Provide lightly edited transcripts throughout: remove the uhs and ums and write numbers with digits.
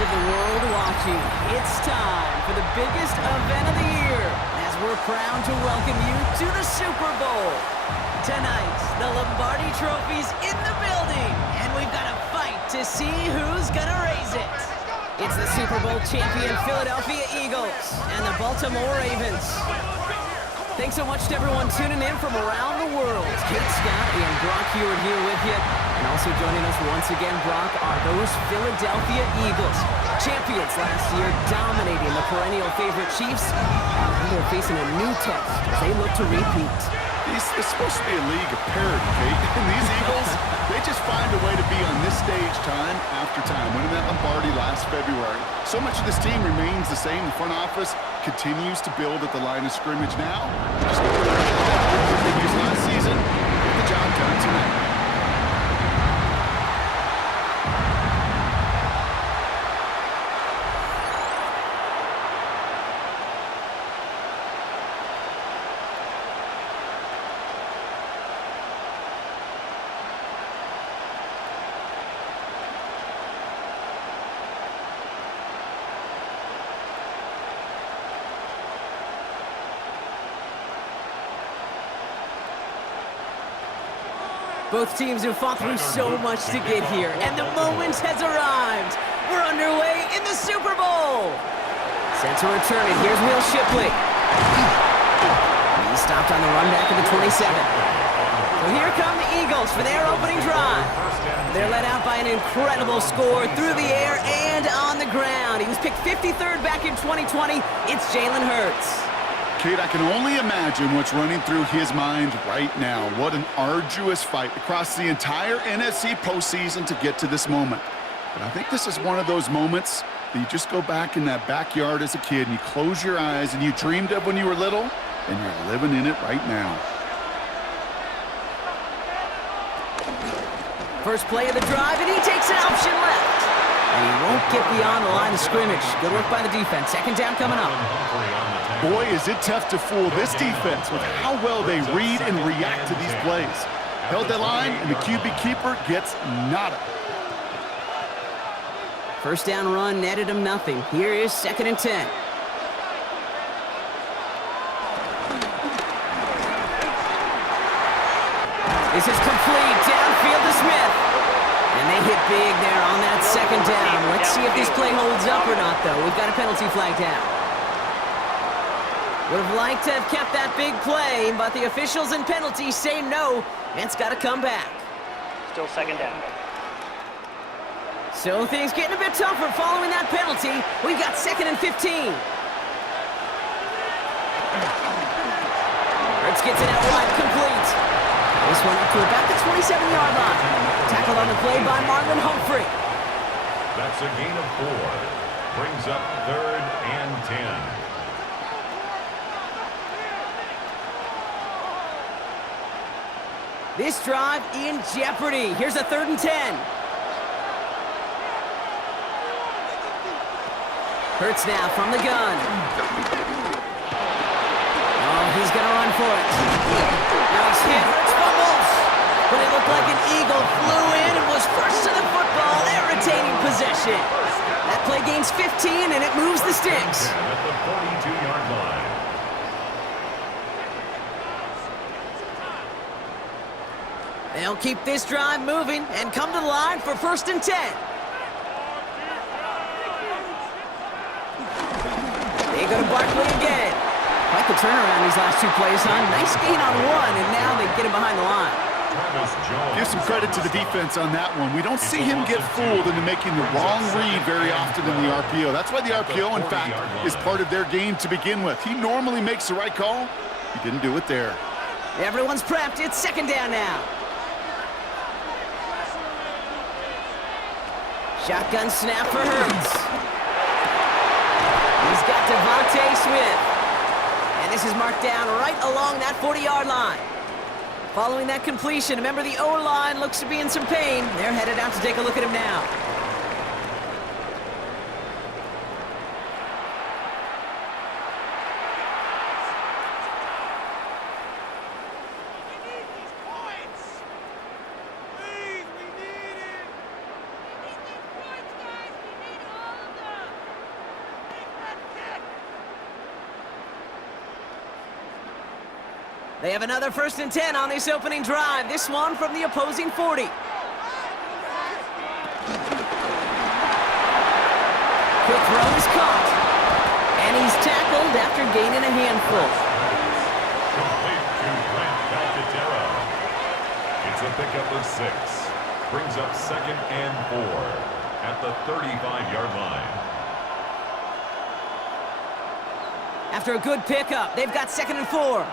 of the world watching. It's time for the biggest event of the year as we're proud to welcome you to the Super Bowl. Tonight, the Lombardi Trophy's in the building, and we've got a fight to see who's gonna raise it. It's the Super Bowl champion Philadelphia Eagles and the Baltimore Ravens. Thanks so much to everyone tuning in from around the world. Kate, Scott, and Brock Hewitt here with you. And also joining us once again, Brock, are those Philadelphia Eagles. Champions last year, dominating the perennial favorite Chiefs. And they're facing a new test as they look to repeat. It's supposed to be a league of parity, Kate. And these Eagles, they just find a way to be on this stage time after time. Winning that Lombardi last February. So much of this team remains the same. The front office continues to build at the line of scrimmage now. Just they used last season. Get the job done tonight. Both teams have fought through so much to get here, and the moment has arrived. We're underway in the Super Bowl. Set to return it. Here's Will Shipley. He stopped on the run back at the 27. So here come the Eagles for their opening drive. They're led out by an incredible score through the air and on the ground. He was picked 53rd back in 2020. It's Jalen Hurts. Kate, I can only imagine what's running through his mind right now. What an arduous fight across the entire NFC postseason to get to this moment. But I think this is one of those moments that you just go back in that backyard as a kid and you close your eyes and you dreamed of when you were little, and you're living in it right now. First play of the drive, and he takes an option left. And he won't get beyond the line of scrimmage. Good work by the defense. Second down coming up. Boy, is it tough to fool this defense with how well they read and react to these plays. Held that line, and the QB keeper gets nada. First down run netted him nothing. Here is 2nd and 10. This is complete. Downfield to Smith. And they hit big there on that 2nd down. Let's see if this play holds up or not, though. We've got a penalty flag down. Would have liked to have kept that big play, but the officials and penalties say no, and it's got to come back. Still 2nd down. So things getting a bit tougher following that penalty. We've got 2nd and 15. Hurts gets it out wide, complete. This one up to about the 27-yard line. Tackled on the play by Marlon Humphrey. That's a gain of 4. Brings up 3rd and 10. This drive in jeopardy. Here's a 3rd and 10. Hurts now from the gun. Oh, he's going to run for it. Nice hit. Hurts fumbles. But it looked like an Eagle flew in and was first to the football. They're retaining possession. That play gains 15, and it moves the sticks. At the 42-yard line. They'll keep this drive moving and come to the line for 1st and 10. They go to Barkley again. Quite the turnaround these last 2 plays, huh? Nice gain on 1, and now they get him behind the line. Give some credit to the defense on that one. We don't see him get fooled into making the wrong read very often in the RPO. That's why the RPO, in fact, is part of their game to begin with. He normally makes the right call. He didn't do it there. Everyone's prepped. It's 2nd down now. Shotgun snap for Hurts. He's got Devontae Smith. And this is marked down right along that 40-yard line. Following that completion, remember the O-line looks to be in some pain. They're headed out to take a look at him now. They have another 1st and 10 on this opening drive. This one from the opposing 40. Quick throw is caught. And he's tackled after gaining a handful. Complete to Grant Calcaterra. It's a pickup of 6. Brings up 2nd and 4 at the 35-yard line. After a good pickup, they've got 2nd and 4.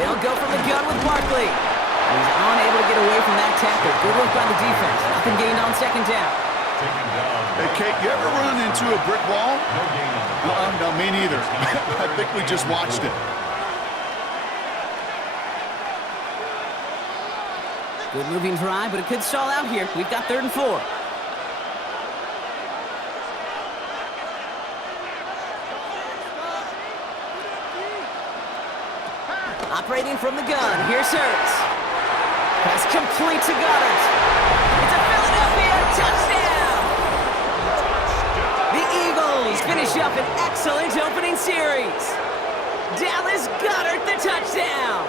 They'll go from the gun with Barkley. He's unable to get away from that tackle. Good work by the defense. Nothing gained on 2nd down. Taken down. Hey, Kate, you ever run into a brick wall? No gain on the play. No, me neither. I think we just watched it. Good moving drive, but it could stall out here. We've got 3rd and 4. Operating from the gun, here's Hurts. Pass complete to Goddard. It's a Philadelphia touchdown! The Eagles finish up an excellent opening series. Dallas Goedert the touchdown!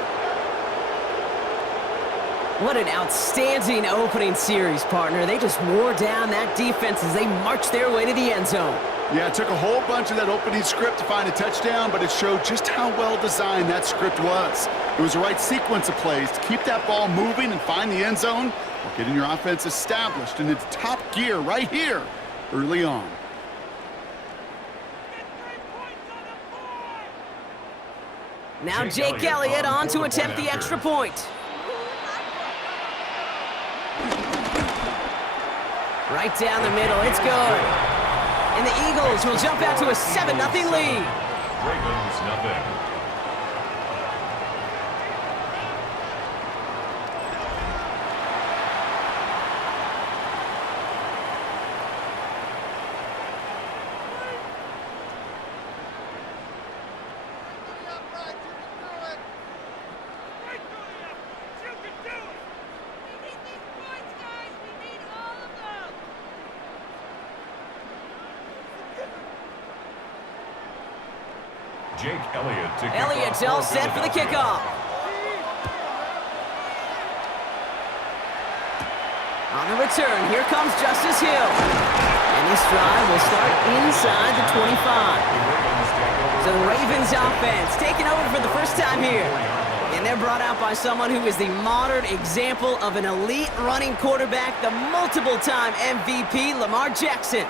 What an outstanding opening series, partner. They just wore down that defense as they marched their way to the end zone. Yeah, it took a whole bunch of that opening script to find a touchdown, but it showed just how well designed that script was. It was the right sequence of plays to keep that ball moving and find the end zone while getting your offense established in its top gear right here early on. Now Jake Elliott on to attempt the extra point. Right down the middle, it's good. And the Eagles will jump out to a 7-0 lead. Ravens nothing. Jake Elliott to kick Elliott's off all set for the kickoff. On the return, here comes Justice Hill. And this drive will start inside the 25. So the Ravens offense taking over for the first time here. And they're brought out by someone who is the modern example of an elite running quarterback, the multiple-time MVP, Lamar Jackson.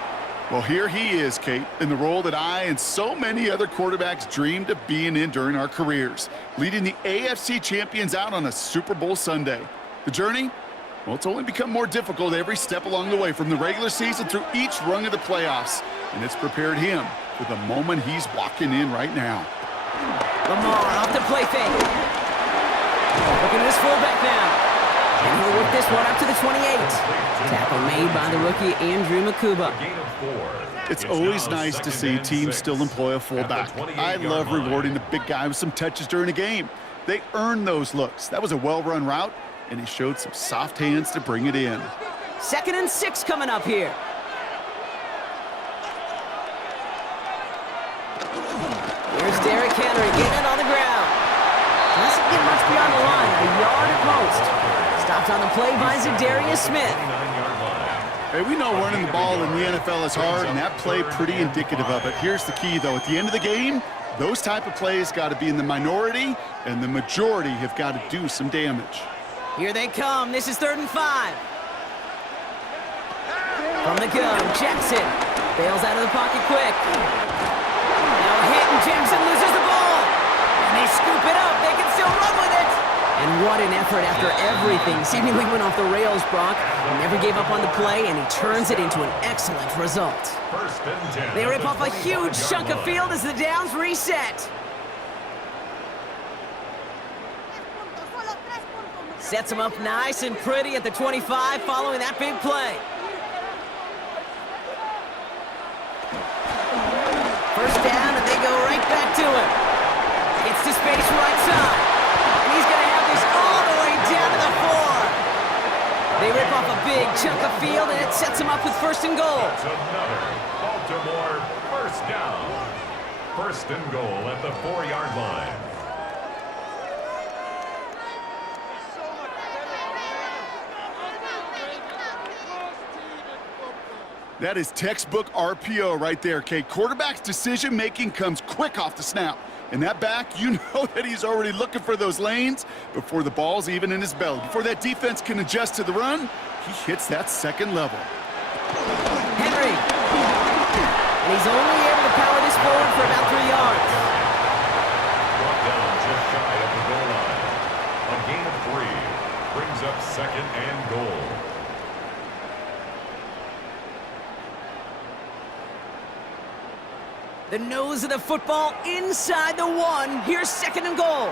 Well, here he is, Kate, in the role that I and so many other quarterbacks dreamed of being in during our careers, leading the AFC champions out on a Super Bowl Sunday. The journey? Well, it's only become more difficult every step along the way, from the regular season through each rung of the playoffs, and it's prepared him for the moment he's walking in right now. Lamar off the play fake. Looking at his fullback now. And he'll work this one up to the 28. Tackle made by the rookie Andrew Makuba. It's always nice to see teams still employ a fullback. I love rewarding the big guy with some touches during a game. They earn those looks. That was a well-run route, and he showed some soft hands to bring it in. 2nd and 6 coming up here. Here's Derrick Henry getting it on the ground. Doesn't get much beyond the line, a yard at most. Stopped on the play by Zadarius Smith. Hey, we know running the ball in the NFL is hard, and that play pretty indicative of it. Here's the key, though. At the end of the game, those type of plays got to be in the minority, and the majority have got to do some damage. Here they come. This is 3rd and 5. From the gun, Jackson bails out of the pocket quick. Now a hit, and Jackson loses the ball. And they scoop it up. They can still run with it. And what an effort after everything seemingly went off the rails, Brock. He never gave up on the play, and he turns it into an excellent result. 1st and 10. They rip off a huge chunk of field as the downs reset. Sets him up nice and pretty at the 25 following that big play. 1st down, and they go right back to him. Gets to space right side. And he's going to have this all the way down to the 4. They rip off a big chunk of field, and it sets him up with 1st and goal. That's another Baltimore 1st down. First and goal at the 4-yard line. That is textbook RPO right there, okay? Quarterback's decision-making comes quick off the snap. And that back, you know that he's already looking for those lanes before the ball's even in his belly. Before that defense can adjust to the run, he hits that second level. Henry. And he's only able to power this forward for about 3 yards. Brought down just shy of the goal line. A gain of 3 brings up second and goal. The nose of the football inside the 1. Here's second and goal.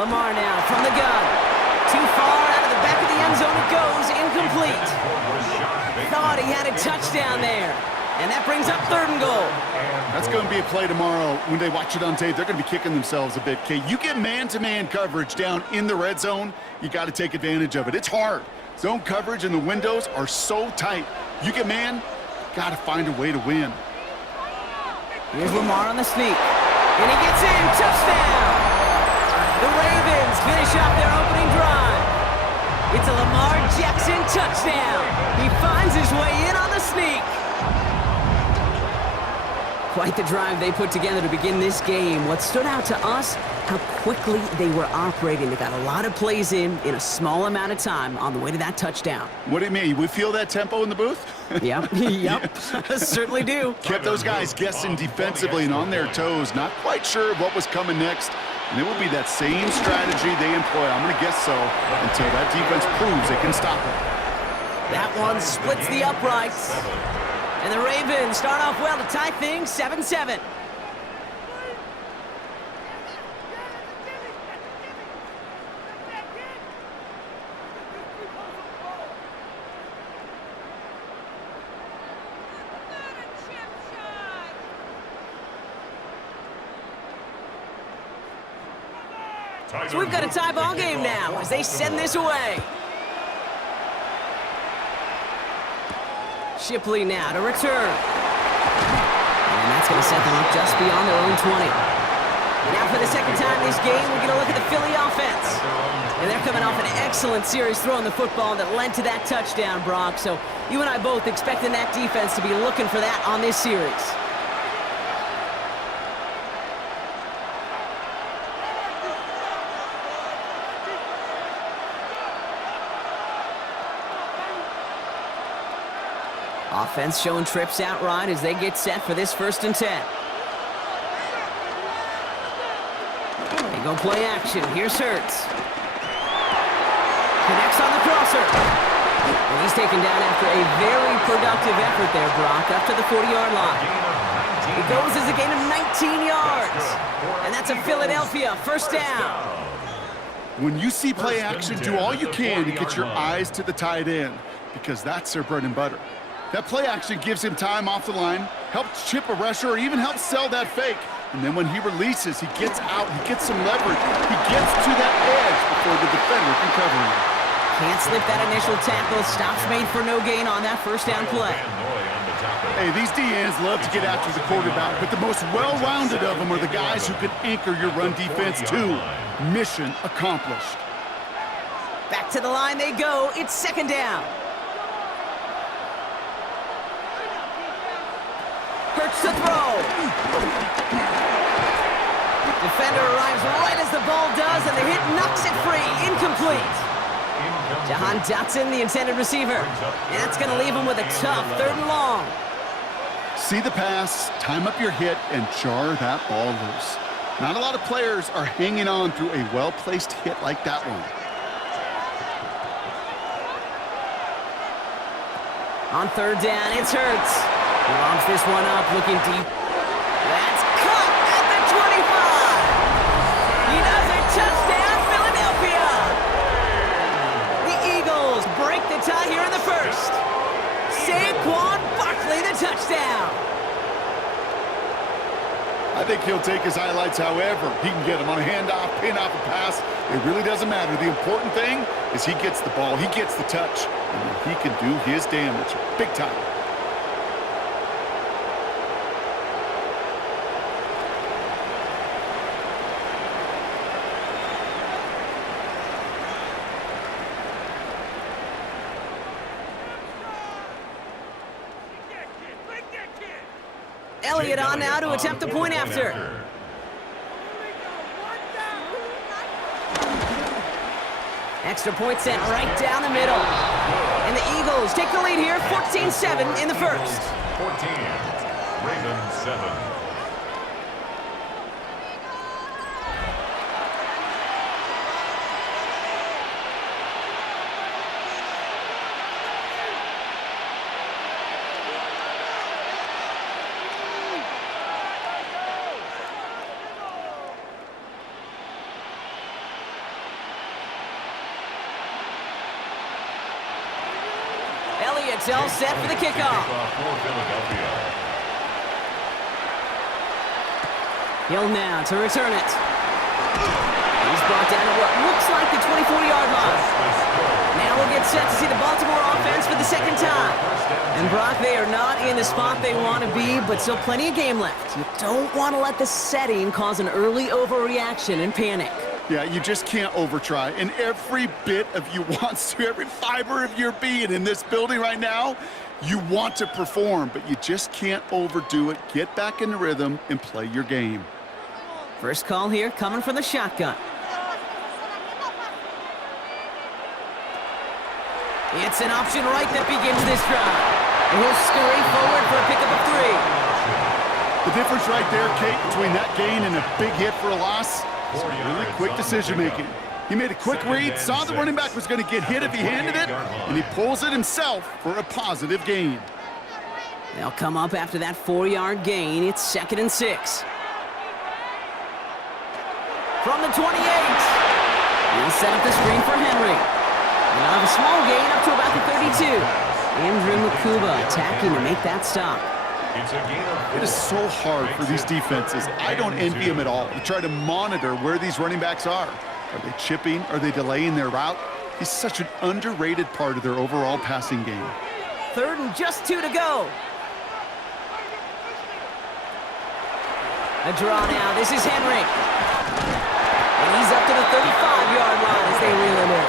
Lamar now from the gun. Too far out of the back of the end zone it goes. Incomplete. Thought he had a touchdown there. And that brings up third and goal. That's going to be a play tomorrow. When they watch it on tape, they're going to be kicking themselves a bit. Okay, you get man-to-man coverage down in the red zone, you got to take advantage of it. It's hard. Zone coverage and the windows are so tight. You get man, got to find a way to win. Here's Lamar on the sneak. And he gets in. Touchdown! The Ravens finish off their opening drive. It's a Lamar Jackson touchdown. He finds his way in on the sneak. Quite the drive they put together to begin this game. What stood out to us, how quickly they were operating. They got a lot of plays in a small amount of time on the way to that touchdown. What do you mean? We feel that tempo in the booth? Yep. Certainly do. Kept those guys guessing defensively and on their toes, not quite sure what was coming next. And it will be that same strategy they employ, I'm going to guess so, until that defense proves they can stop it. That one splits the uprights. And the Ravens start off well to tie things 7-7. So we've got a tie ball game now as they send this away. Shipley now to return. And that's going to set them up just beyond their own 20. Now for the second time this game, we're going to look at the Philly offense. And they're coming off an excellent series throwing the football that led to that touchdown, Brock. So you and I both expecting that defense to be looking for that on this series. Offense showing trips outright as they get set for this 1st and 10. They go play action. Here's Hurts. Connects on the crosser. And he's taken down after a very productive effort there, Brock, up to the 40-yard line. It goes as a gain of 19 yards. And that's a Philadelphia 1st down. When you see play action, do all you can to get your eyes to the tight end, because that's their bread and butter. That play action gives him time off the line, helps chip a rusher, or even helps sell that fake. And then when he releases, he gets out, he gets some leverage. He gets to that edge before the defender can cover him. Can't slip that initial tackle. Stops made for no gain on that 1st down play. Hey, these DNs love to get after the quarterback, but the most well-rounded of them are the guys who can anchor your run defense too. Mission accomplished. Back to the line they go. It's 2nd down. Hurts to throw. Defender arrives right as the ball does, and the hit knocks it free. Incomplete. Jahan Dotson, the intended receiver. And that's going to leave him with a tough 3rd and long. See the pass, time up your hit, and jar that ball loose. Not a lot of players are hanging on through a well-placed hit like that one. On 3rd down, it's Hurts. He lobs this one up, looking deep. That's caught at the 25. He does it. Touchdown, Philadelphia. The Eagles break the tie here in the 1st. Saquon Barkley, the touchdown. I think he'll take his highlights however he can get them on a handoff, pin off a pass. It really doesn't matter. The important thing is he gets the ball, he gets the touch, and he can do his damage big time. Elliott on now to attempt the point after. Extra point sent right down the middle. And the Eagles take the lead here, 14-7 in the first. 14, Ravens 7. Elliott's all set for the kickoff. Hill now to return it. He's brought down at what looks like the 24-yard line. Now we'll get set to see the Baltimore offense for the second time. And Brock, they are not in the spot they want to be, but still plenty of game left. You don't want to let the setting cause an early overreaction and panic. Yeah, you just can't overtry. And every bit of you wants to, every fiber of your being in this building right now, you want to perform, but you just can't overdo it. Get back in the rhythm and play your game. First call here coming from the shotgun. It's an option right that begins this drive. And he'll scurry forward for a pickup of 3. The difference right there, Kate, between that gain and a big hit for a loss, really quick decision-making. He made a quick read, saw the running back was going to get hit if he handed it, and he pulls it himself for a positive gain. They'll come up after that 4-yard gain. It's 2nd and 6. From the 28. He'll set up the screen for Henry. And now a small gain up to about the 32. Andrew Makuba attacking to make that stop. It is so hard for these defenses. I don't envy them at all to try to monitor where these running backs are. Are they chipping? Are they delaying their route? He's such an underrated part of their overall passing game. 3rd and just 2 to go. A draw now. This is Henry. And he's up to the 35-yard line as they reel him in.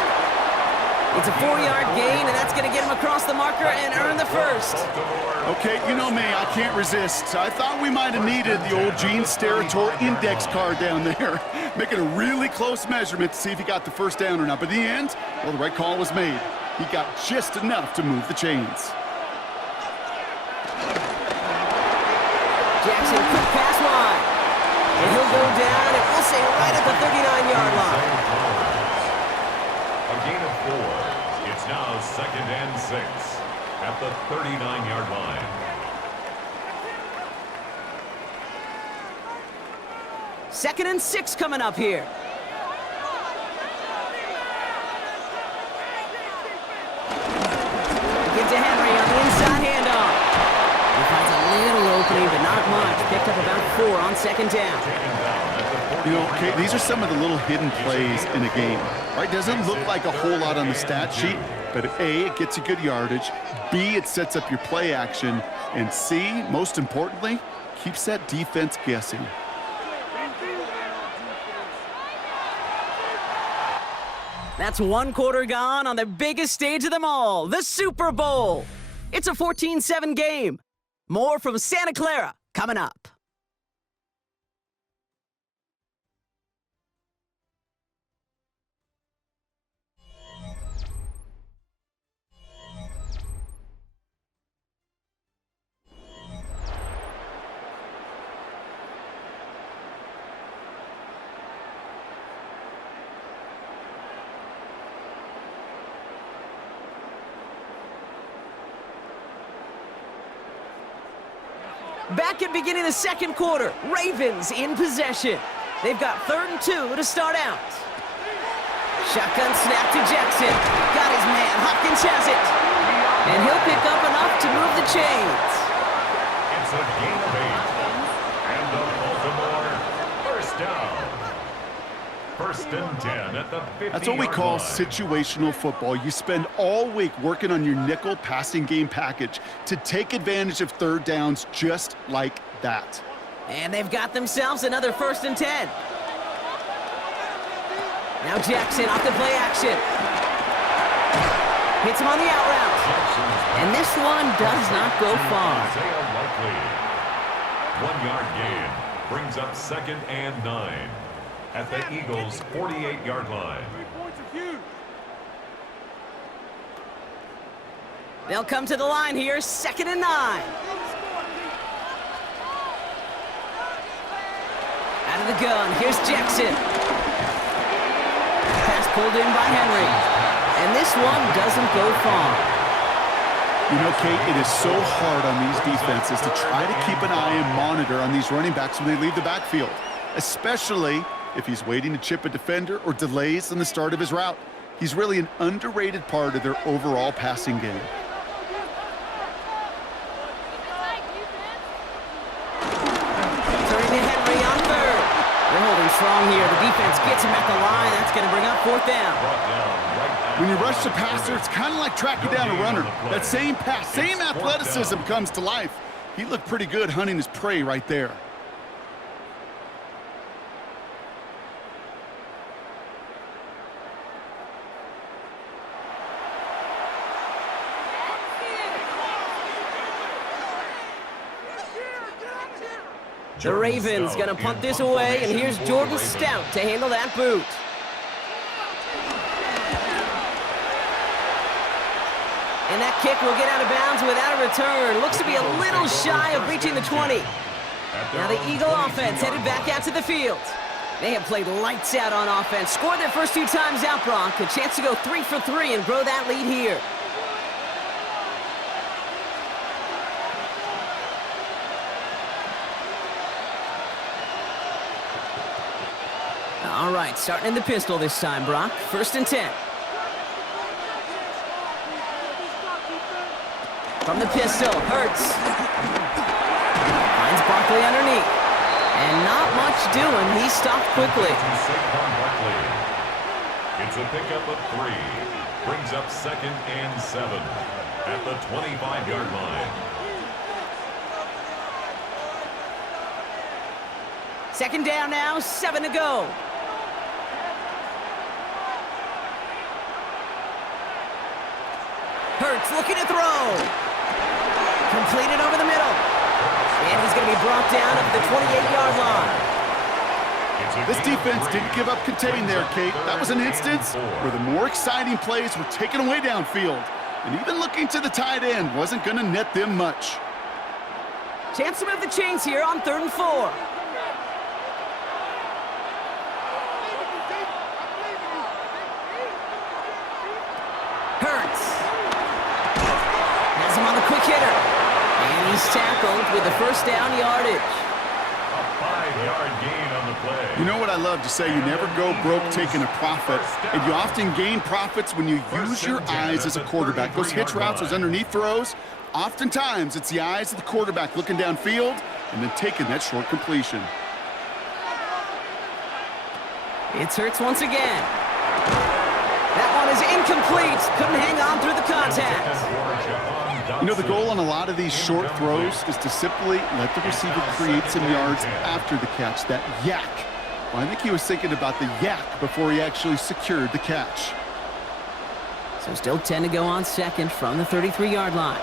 It's a 4-yard gain, and that's going to get him across the marker and earn the first. Okay, you know me, I can't resist. I thought we might have needed the old Gene Steratore index card down there, making a really close measurement to see if he got the first down or not. But in the end, well, the right call was made. He got just enough to move the chains. Jackson, quick pass wide. And he'll go down, and we'll say right at the 39-yard line. A gain of 4. It's now 2nd and 6 at the 39-yard line. Second and 6 coming up here. Get to Henry on the inside handoff. He finds a little opening, but not much. Picked up about 4 on 2nd down. You know, okay, these are some of the little hidden plays in a game, right? Doesn't look like a whole lot on the stat sheet, but A, it gets you good yardage, B, it sets up your play action, and C, most importantly, keeps that defense guessing. That's 1 quarter gone on the biggest stage of them all, the Super Bowl. It's a 14-7 game. More from Santa Clara coming up. Back at beginning of the 2nd quarter, Ravens in possession. They've got 3rd and 2 to start out. Shotgun snap to Jackson. Got his man. Hopkins has it. And he'll pick up enough to move the chains. It's a gain of 8. And the Baltimore first down. 1st and 10 at the 50-yard line. That's what we call situational football. You spend all week working on your nickel passing game package to take advantage of 3rd downs just like that. And they've got themselves another 1st and 10. Now Jackson off the play action. Hits him on the out route. And this one does not go far. 1-yard gain. Brings up 2nd and 9 at the Eagles' 48-yard line. They'll come to the line here, 2nd and 9. Out of the gun, here's Jackson. Pass pulled in by Henry. And this one doesn't go far. You know, Kate, it is so hard on these defenses to try to keep an eye and monitor on these running backs when they leave the backfield, especially if he's waiting to chip a defender or delays in the start of his route. He's really an underrated part of their overall passing game. Turning to Henry on 3rd. They're holding strong here. The defense gets him at the line. That's going to bring up 4th down. When you rush the passer, it's kind of like tracking down a runner. That same pass, same athleticism comes to life. He looked pretty good hunting his prey right there. The Ravens going to punt this away, and here's Jordan Stout to handle that boot. And that kick will get out of bounds without a return. Looks to be a little shy of reaching the 20. Now the Eagle offense headed back out to the field. They have played lights out on offense. Scored their first 2 times out, Brock. A chance to go 3 for 3 and grow that lead here. All right, starting in the pistol this time, Brock. 1st and 10. From the pistol, Hurts. Finds Barkley underneath. And not much doing. He stopped quickly. It's a pickup of 3. Brings up 2nd and 7 at the 25-yard line. 2nd down now, 7 to go. Hurts looking to throw. Completed over the middle. And he's going to be brought down at the 28-yard line. This defense didn't give up contain there, Kate. That was an instance where the more exciting plays were taken away downfield. And even looking to the tight end wasn't going to net them much. Chance to move the chains here on 3rd and 4. Hurts. Has him on the quick hitter. And he's tackled with the 1st down yardage. A 5-yard gain on the play. You know what I love to say? You never go broke taking a profit. And you often gain profits when you use your eyes as a quarterback. Those hitch routes, those underneath throws, oftentimes it's the eyes of the quarterback looking downfield and then taking that short completion. It's Hurts once again. That one is incomplete. Couldn't hang on through the contact. You know, the goal on a lot of these short throws is to simply let the receiver create some yards after the catch, that yak. Well, I think he was thinking about the yak before he actually secured the catch. So still 10 to go on 2nd from the 33-yard line.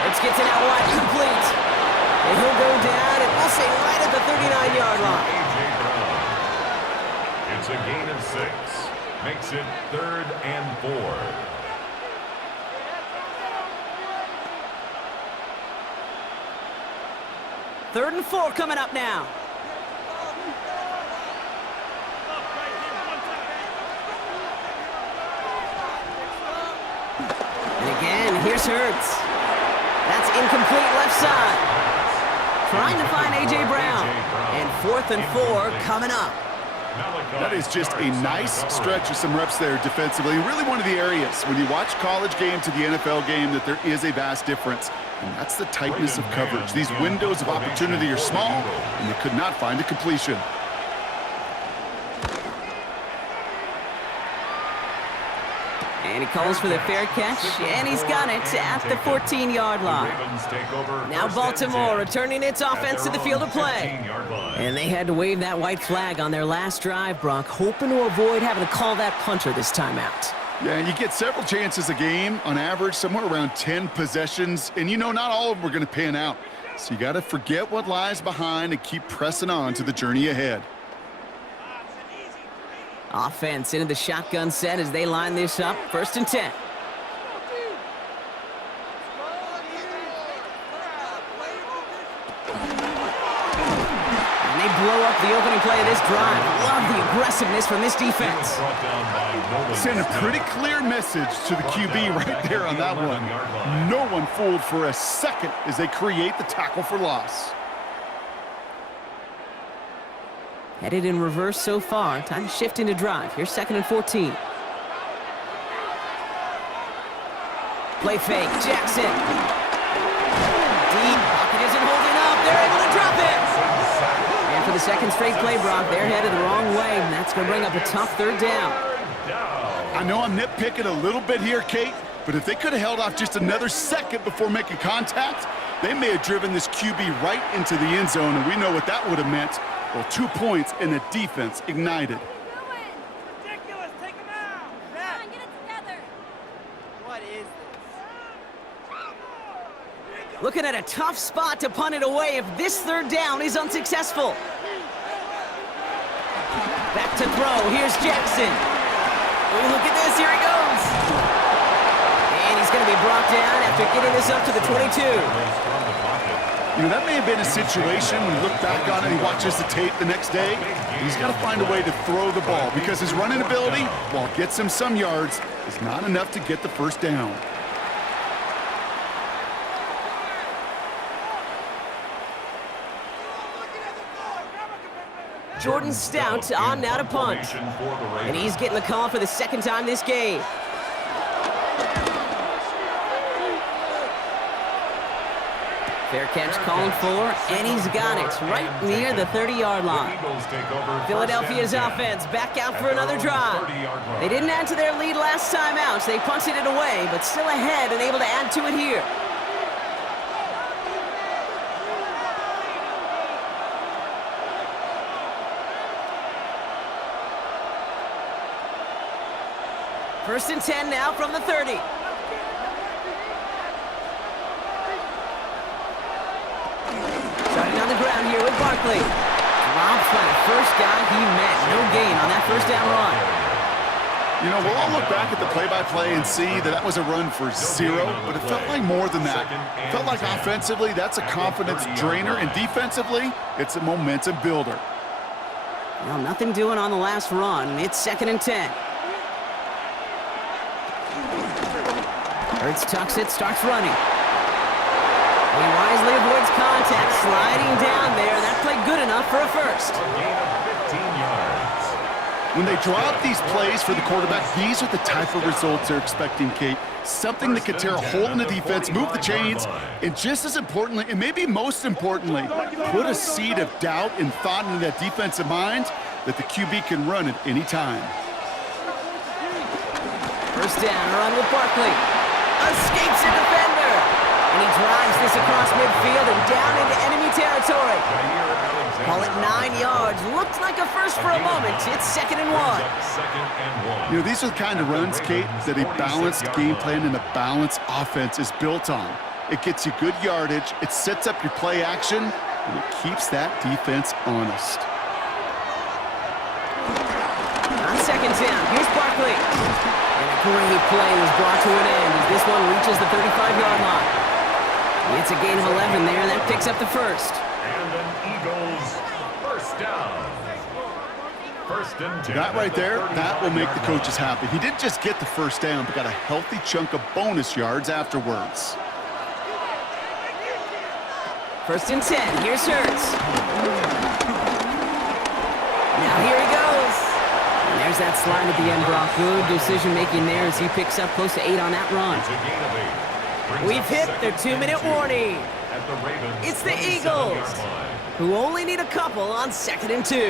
Hurts gets it out wide, complete. And he'll go down, and we'll say right at the 39-yard line. It's a gain of 6. Makes it 3rd and 4. Third and 4 coming up now. And again, here's Hurts. That's incomplete left side. Trying to find A.J. Brown. And 4th and 4 coming up. That is just a nice stretch of some reps there defensively. Really one of the areas when you watch college game to the NFL game that there is a vast difference. And that's the tightness of coverage. These windows of opportunity are small, and they could not find a completion. And he calls for the fair catch, and he's got it at the 14-yard line. Now Baltimore returning its offense to the field of play. And they had to wave that white flag on their last drive, Brock, hoping to avoid having to call that punter this time out. Yeah, and you get several chances a game, on average, somewhere around 10 possessions, and you know not all of them are going to pan out. So you got to forget what lies behind and keep pressing on to the journey ahead. Offense into the shotgun set as they line this up. 1st and 10. And they blow up the opening play of this drive. Love the aggressive from this defense. Send a pretty clear message to the QB right there on that one. No one fooled for a second as they create the tackle for loss. Headed in reverse so far. Time to shift into drive. Here's 2nd and 14. Play fake. Jackson. Deep. Pocket isn't holding up. They're able to drop it. And for the 2nd straight play, Brock, they're headed the wrong way, and that's going to bring up a tough 3rd down. I know I'm nitpicking a little bit here, Kate, but if they could have held off just another second before making contact, they may have driven this QB right into the end zone, and we know what that would have meant. Well, 2 points and the defense ignited. Ridiculous. Take him out. Come on, get it together. What is this? Looking at a tough spot to punt it away if this 3rd down is unsuccessful. Back to throw. Here's Jackson. Oh, look at this. Here he goes. And he's going to be brought down after getting this up to the 22. You know, that may have been a situation when you look back on it and he watches the tape the next day. He's got to find a way to throw the ball because his running ability, while it gets him some yards, is not enough to get the 1st down. Jordan Stout on now to punt. And he's getting the call for the 2nd time this game. Fair catch calling for, and he's got it right near the 30-yard line. Philadelphia's offense back out for another drive. They didn't add to their lead last time out, so they punted it away, but still ahead and able to add to it here. First and 10 now from the 30. Starting on the ground here with Barkley. Drops by the first guy he met. No gain on that 1st down run. You know, we'll all look back at the play-by-play and see that that was a run for 0, but it felt like more than that. It felt like offensively, that's a confidence drainer, and defensively, it's a momentum builder. Well, nothing doing on the last run. It's 2nd and 10. Hurts tucks it, starts running. He wisely avoids contact, sliding down there. That played good enough for a 1st. A gain of 15 yards. When they draw up these plays for the quarterback, these are the type of results they're expecting, Kate. Something that could tear a hole in the defense, move the chains, and just as importantly, and maybe most importantly, put a seed of doubt and thought into that defensive mind that the QB can run at any time. 1st down, run with Barkley. Escapes a defender. And he drives this across midfield and down into enemy territory. Call it 9 yards. Looked like a 1st for a moment. It's 2nd and 1. You know, these are the kind of runs, Kate, that a balanced game plan and a balanced offense is built on. It gets you good yardage, it sets up your play action, and it keeps that defense honest. On 2nd down, here's Barkley. And a great play was brought to an end as this one reaches the 35-yard line. It's a gain of 11 there, and that picks up the 1st. And an Eagles 1st down. 1st and 10. That right there, that will make the coaches happy. He didn't just get the 1st down, but got a healthy chunk of bonus yards afterwards. 1st and 10, here's Hurts. Now here he goes. And there's that slide at the end, Brock. Good decision-making there as he picks up close to 8 on that run. It's a gain of 8. We've hit their 2-minute warning. It's the Eagles, who only need a couple on 2nd and 2. He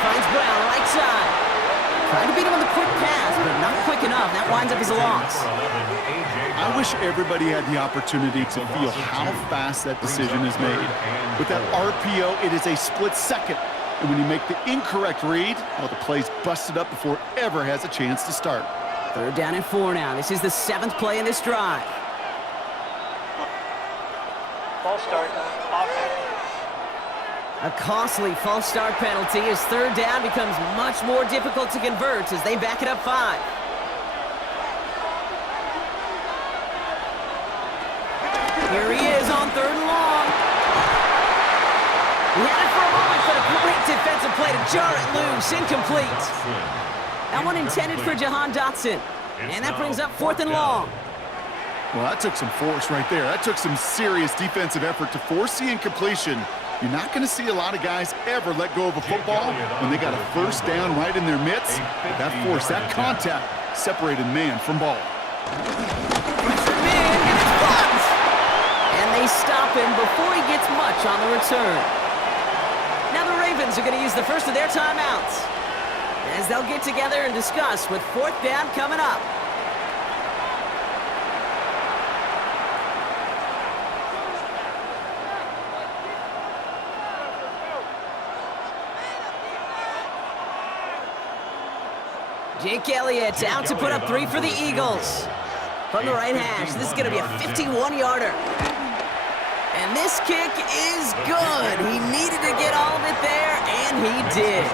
finds Brown right side. Trying to beat him on the quick pass, but not quick enough. enough. That winds up as a loss. I I wish everybody had the opportunity to feel how fast that decision is made. With that RPO, it is a split second. And when you make the incorrect read, well, the play's busted up before it ever has a chance to start. 3rd down and 4 now. This is the 7th play in this drive. False start. Offense. A costly false start penalty as 3rd down becomes much more difficult to convert as they back it up 5. Here he is on 3rd and long. He had it for a moment, but a great defensive play to jar it loose. Incomplete. That one intended for Jahan Dotson. And that brings up 4th and long. Well, that took some force right there. That took some serious defensive effort to force the incompletion. You're not going to see a lot of guys ever let go of a football when they got a 1st down right in their midst. But that force, that contact, separated man from ball. And they stop him before he gets much on the return. Now the Ravens are going to use the first of their timeouts as they'll get together and discuss with 4th down coming up. Jake Elliott out to put up 3 for the Eagles. From the right hash, this is going to be a 51-yarder. And this kick is good. He needed to get all of it there, and he did.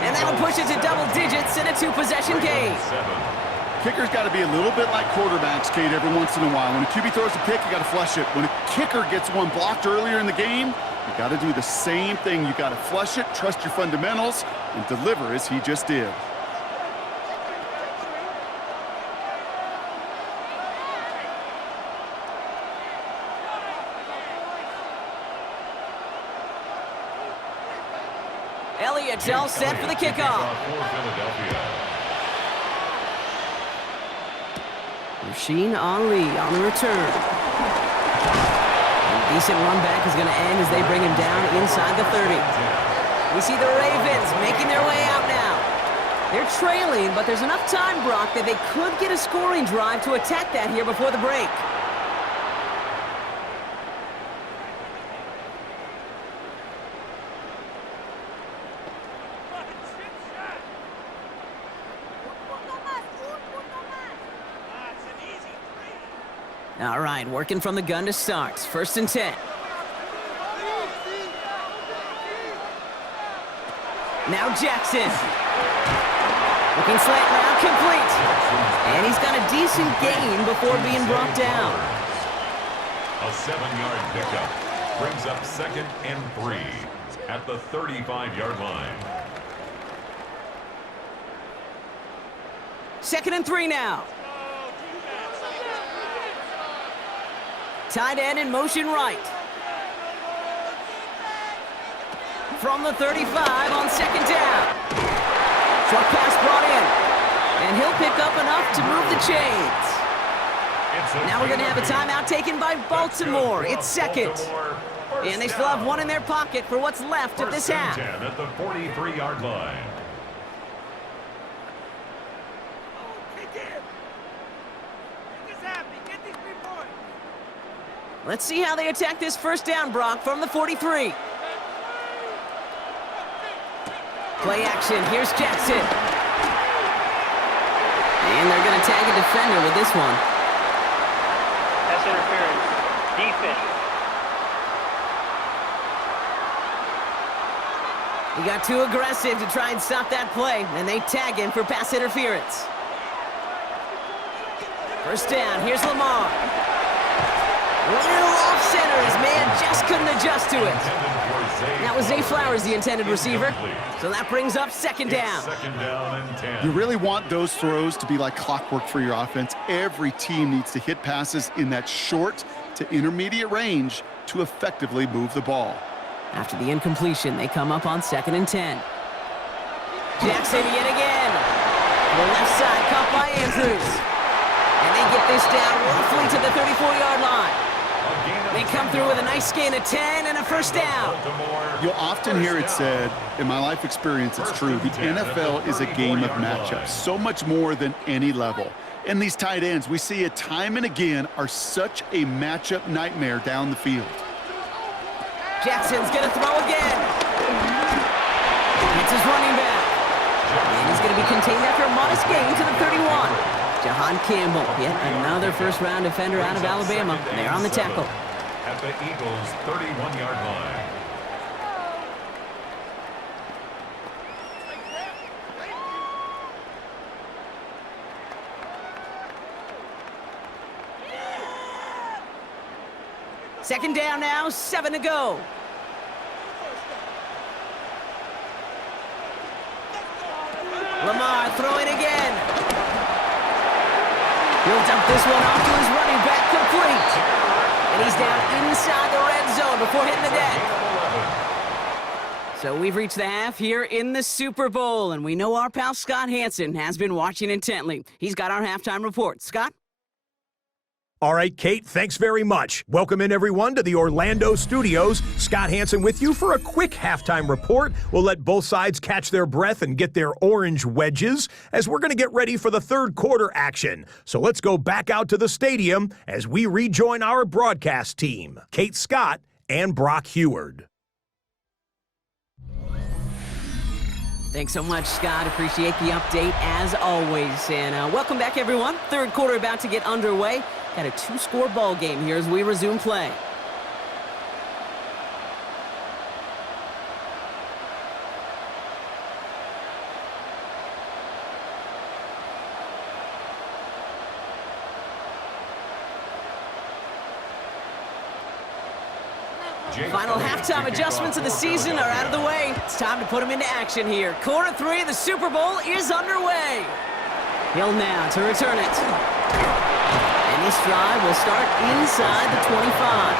And that'll push it to double digits in a 2-possession game. Kicker's got to be a little bit like quarterbacks, Kate, every once in a while. When a QB throws a pick, you got to flush it. When a kicker gets one blocked earlier in the game, you got to do the same thing. You got to flush it, trust your fundamentals, and deliver as he just did. Elliott's all set for the kickoff. Rasheen Ali on the return. A decent run back is going to end as they bring him down inside the 30. We see the Ravens making their way out now. They're trailing, but there's enough time, Brock, that they could get a scoring drive to attack that here before the break. All right, working from the gun to start. 1st and 10. Now Jackson. Looking slant route, complete. And he's got a decent gain before being brought down. A 7-yard pickup brings up 2nd and 3 at the 35-yard line. 2nd and 3 now. Tight end in motion right. From the 35 on 2nd down. Short pass brought in. And he'll pick up enough to move the chains. Now we're going to have a timeout taken by Baltimore. It's 2nd. And they still have one in their pocket for what's left of this half. 10 at the 43-yard line. Let's see how they attack this 1st down, Brock, from the 43. Play action. Here's Jackson. And they're going to tag a defender with this one. Pass interference. Defense. He got too aggressive to try and stop that play, and they tag him for pass interference. 1st down. Here's Lamar. A little off center. His man just couldn't adjust to it. That was Zay Flowers, the intended receiver. So that brings up 2nd down. 2nd down and 10. You really want those throws to be like clockwork for your offense. Every team needs to hit passes in that short to intermediate range to effectively move the ball. After the incompletion, they come up on 2nd and 10. Jackson yet again. To the left side, caught by Andrews. And they get this down roughly to the 34-yard line. They come through with a nice gain of 10 and a 1st down. You'll often hear it said, in my life experience, it's true, the NFL is a game of matchups, so much more than any level. And these tight ends, we see it time and again, are such a matchup nightmare down the field. Jackson's going to throw again. It's his running back. And he's going to be contained after a modest gain to the 31. Jahan Campbell, yet another first-round defender out of Alabama. They're on the tackle. At the Eagles' 31-yard line. Second down now, 7 to go. Lamar throwing again. He'll dump this one off to his running back, complete. And he's down inside the red zone before hitting the deck. So we've reached the half here in the Super Bowl, and we know our pal Scott Hansen has been watching intently. He's got our halftime report. Scott? All right, Kate, thanks very much. Welcome in, everyone, to the Orlando studios. Scott Hansen with you for a quick halftime report. We'll let both sides catch their breath and get their orange wedges as we're going to get ready for the third quarter action. So let's go back out to the stadium as we rejoin our broadcast team, Kate Scott and Brock Heward. Thanks so much, Scott. Appreciate the update as always. And welcome back, everyone. Third quarter about to get underway. Got a two-score ball game here as we resume play. Final halftime adjustments of the season are out of the way. It's time to put them into action here. Quarter 3 of the Super Bowl is underway. Hill now to return it. And this drive will start inside the 25.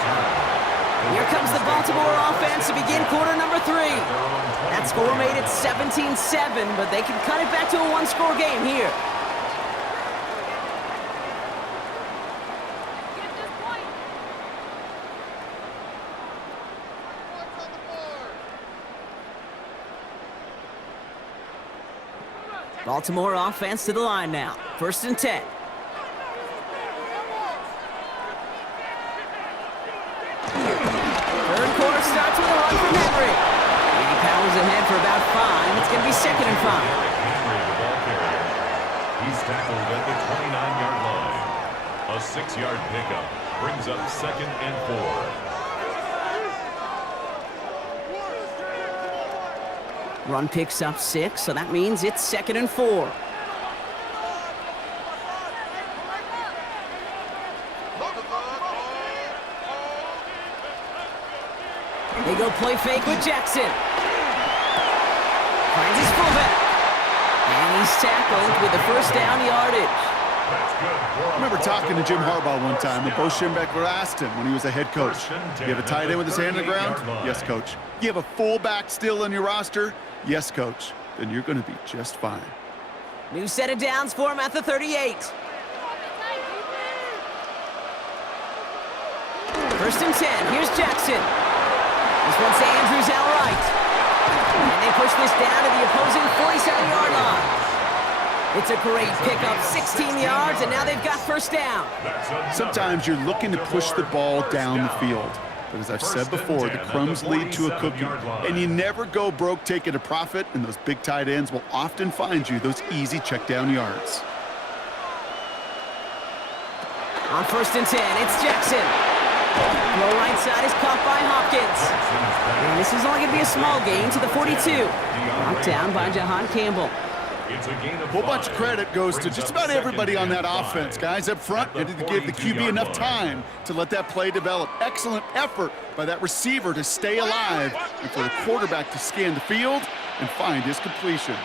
Here comes the Baltimore offense to begin quarter number 3. That score made it 17-7, but they can cut it back to a one-score game here. Baltimore offense to the line now. 1st and 10. Third quarter starts with a run from Henry. And he powers ahead for about 5. It's going to be 2nd and 5. He's tackled at the 29-yard line. A 6-yard pickup brings up 2nd and 4. Run picks up 6, so that means it's 2nd and 4. They go play fake with Jackson. Finds his fullback. And he's tackled with the first down yardage. I remember talking to Jim Harbaugh one time, and Bo Schembechler asked him when he was a head coach, you have a tight end with his hand on the ground? Yes, coach. You have a fullback still on your roster? Yes, coach. Then you're going to be just fine. New set of downs for him at the 38. 1st and 10. Here's Jackson. This one's to Andrews outright. And they push this down to the opposing 47-yard line. It's a great pickup, 16 yards, and now they've got 1st down. Sometimes you're looking to push the ball down the field. But as I've said before, the crumbs lead to a cookie. And you never go broke taking a profit, and those big tight ends will often find you those easy check down yards. On 1st and 10, it's Jackson. Low right side is caught by Hopkins. And this is only going to be a small gain to the 42. Knocked down by Jahan Campbell. A whole bunch of credit goes to just about everybody on that offense. Guys up front, they didn't give the QB enough time to let that play develop. Excellent effort by that receiver to stay alive and for the quarterback to scan the field and find his completion.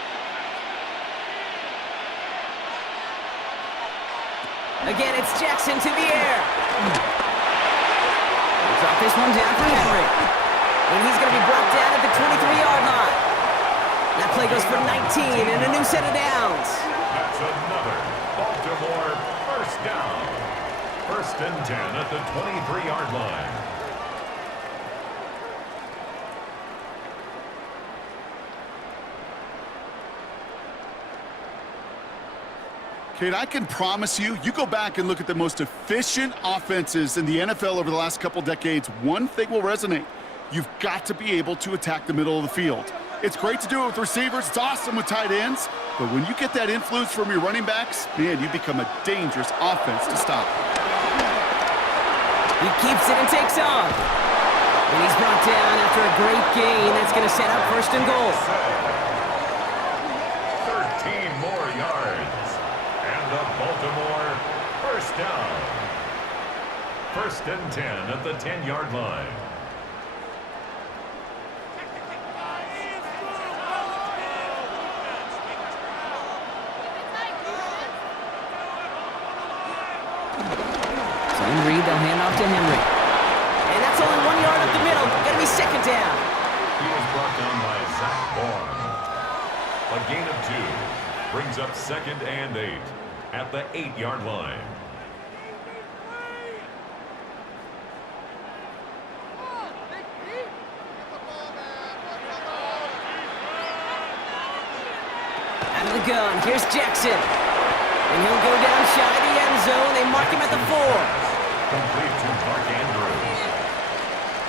Again, it's Jackson to the air. Drop this one down for Henry. And he's going to be brought down at the 23-yard line. That play goes for 19 and a new set of downs. That's another Baltimore 1st down. 1st and 10 at the 23-yard line. Kate, I can promise you, you go back and look at the most efficient offenses in the NFL over the last couple decades, one thing will resonate. You've got to be able to attack the middle of the field. It's great to do it with receivers. It's awesome with tight ends. But when you get that influence from your running backs, man, you become a dangerous offense to stop. He keeps it and takes off. And he's brought down after a great gain. That's going to set up first and goal. 13 more yards. And the Baltimore first down. First and 10 at the 10-yard line. Reed, they'll hand off to Henry. And that's only 1 yard up the middle. Gonna be second down. He was brought down by Zach Bourne. A gain of 2 brings up second and 8 at the 8-yard line. Out of the gun, here's Jackson. And he'll go down shy of the end zone. They mark him at the 4. Complete to Mark Andrews.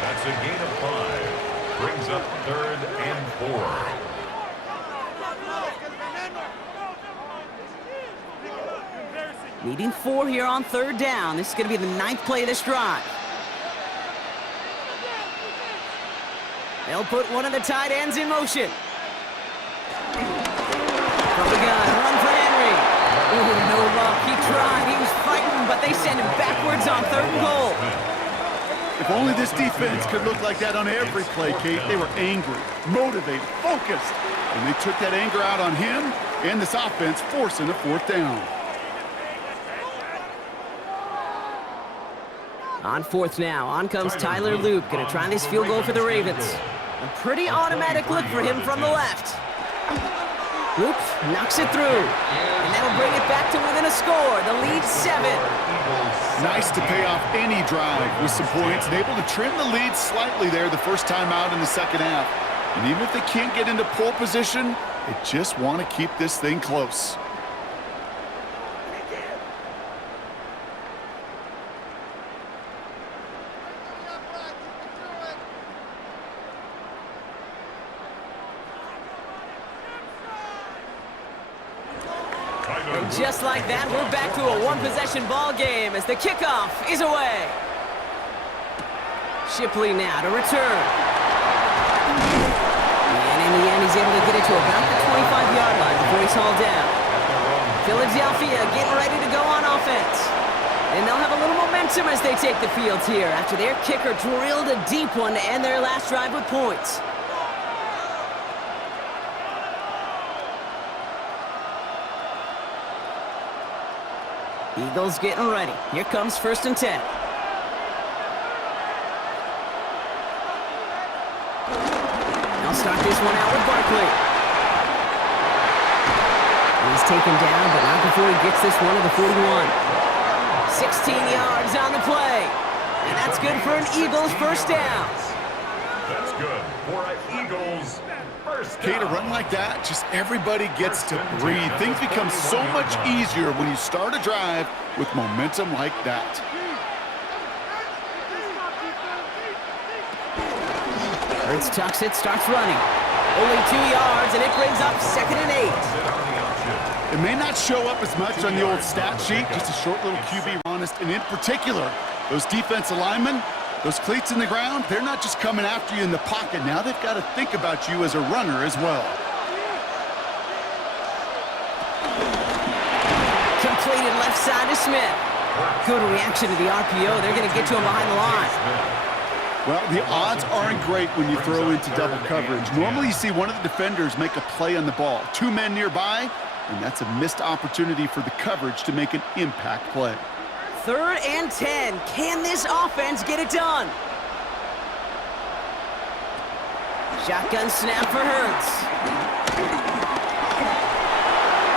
That's a gain of 5. Brings up third and 4. Needing 4 here on third down. This is going to be the 9th play of this drive. They'll put one of the tight ends in motion. From the gun, run for Henry. Oh, no luck. He tried. He was fighting, but they send him backwards on third and goal. If only this defense could look like that on every play, Kate. They were angry, motivated, focused. And they took that anger out on him and this offense, forcing a fourth down. On fourth now. On comes Tyler Luke. Going to try this field goal for the Ravens. A pretty automatic look for him from the left. Luke knocks it through. And that'll bring it back to within a score. The lead 7. Nice to pay off any drive with some points and able to trim the lead slightly there the first time out in the second half. And even if they can't get into pole position, they just want to keep this thing close. Just like that, we're back to a one-possession ball game as the kickoff is away. Shipley now to return. And in the end, he's able to get it to about the 25-yard line before he's hauled down. Philadelphia getting ready to go on offense. And they'll have a little momentum as they take the field here after their kicker drilled a deep one to end their last drive with points. Eagles getting ready. Here comes first and 10. They'll start this one out with Barkley. He's taken down, but not before he gets this one to the 41. 16 yards on the play. And that's good for an Eagles first down. That's good for an Eagles first down. Kate, a run like that, just everybody gets to breathe. Things become so much easier when you start a drive with momentum like that. Hurts tucks it, starts running. Only 2 yards, and it brings up second and 8. It may not show up as much on the old stat sheet, just a short little QB honest, and in particular, those defensive linemen, those cleats in the ground, they're not just coming after you in the pocket. Now they've got to think about you as a runner as well. Completed left side to Smith. Good reaction to the RPO. They're going to get to him behind the line. Well, the odds aren't great when you throw into double coverage. Normally you see one of the defenders make a play on the ball. 2 men nearby, and that's a missed opportunity for the coverage to make an impact play. 3rd and 10. Can this offense get it done? Shotgun snap for Hurts.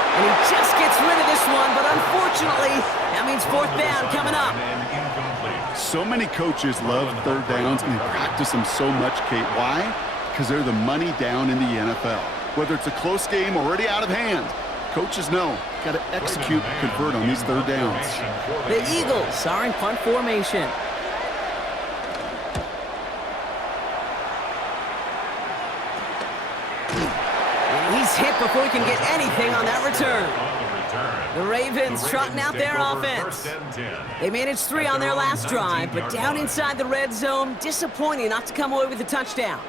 And he just gets rid of this one, but unfortunately, that means 4th down coming up. So many coaches love third downs, and they practice them so much, Kate. Why? Because they're the money down in the NFL. Whether it's a close game already out of hand, Coaches know, got to execute, convert on these third downs. The Eagles are in punt formation. And he's hit before he can get anything on that return. The Ravens trotting out their offense. They managed 3 on their last drive, but down inside the red zone, disappointing not to come away with a touchdown.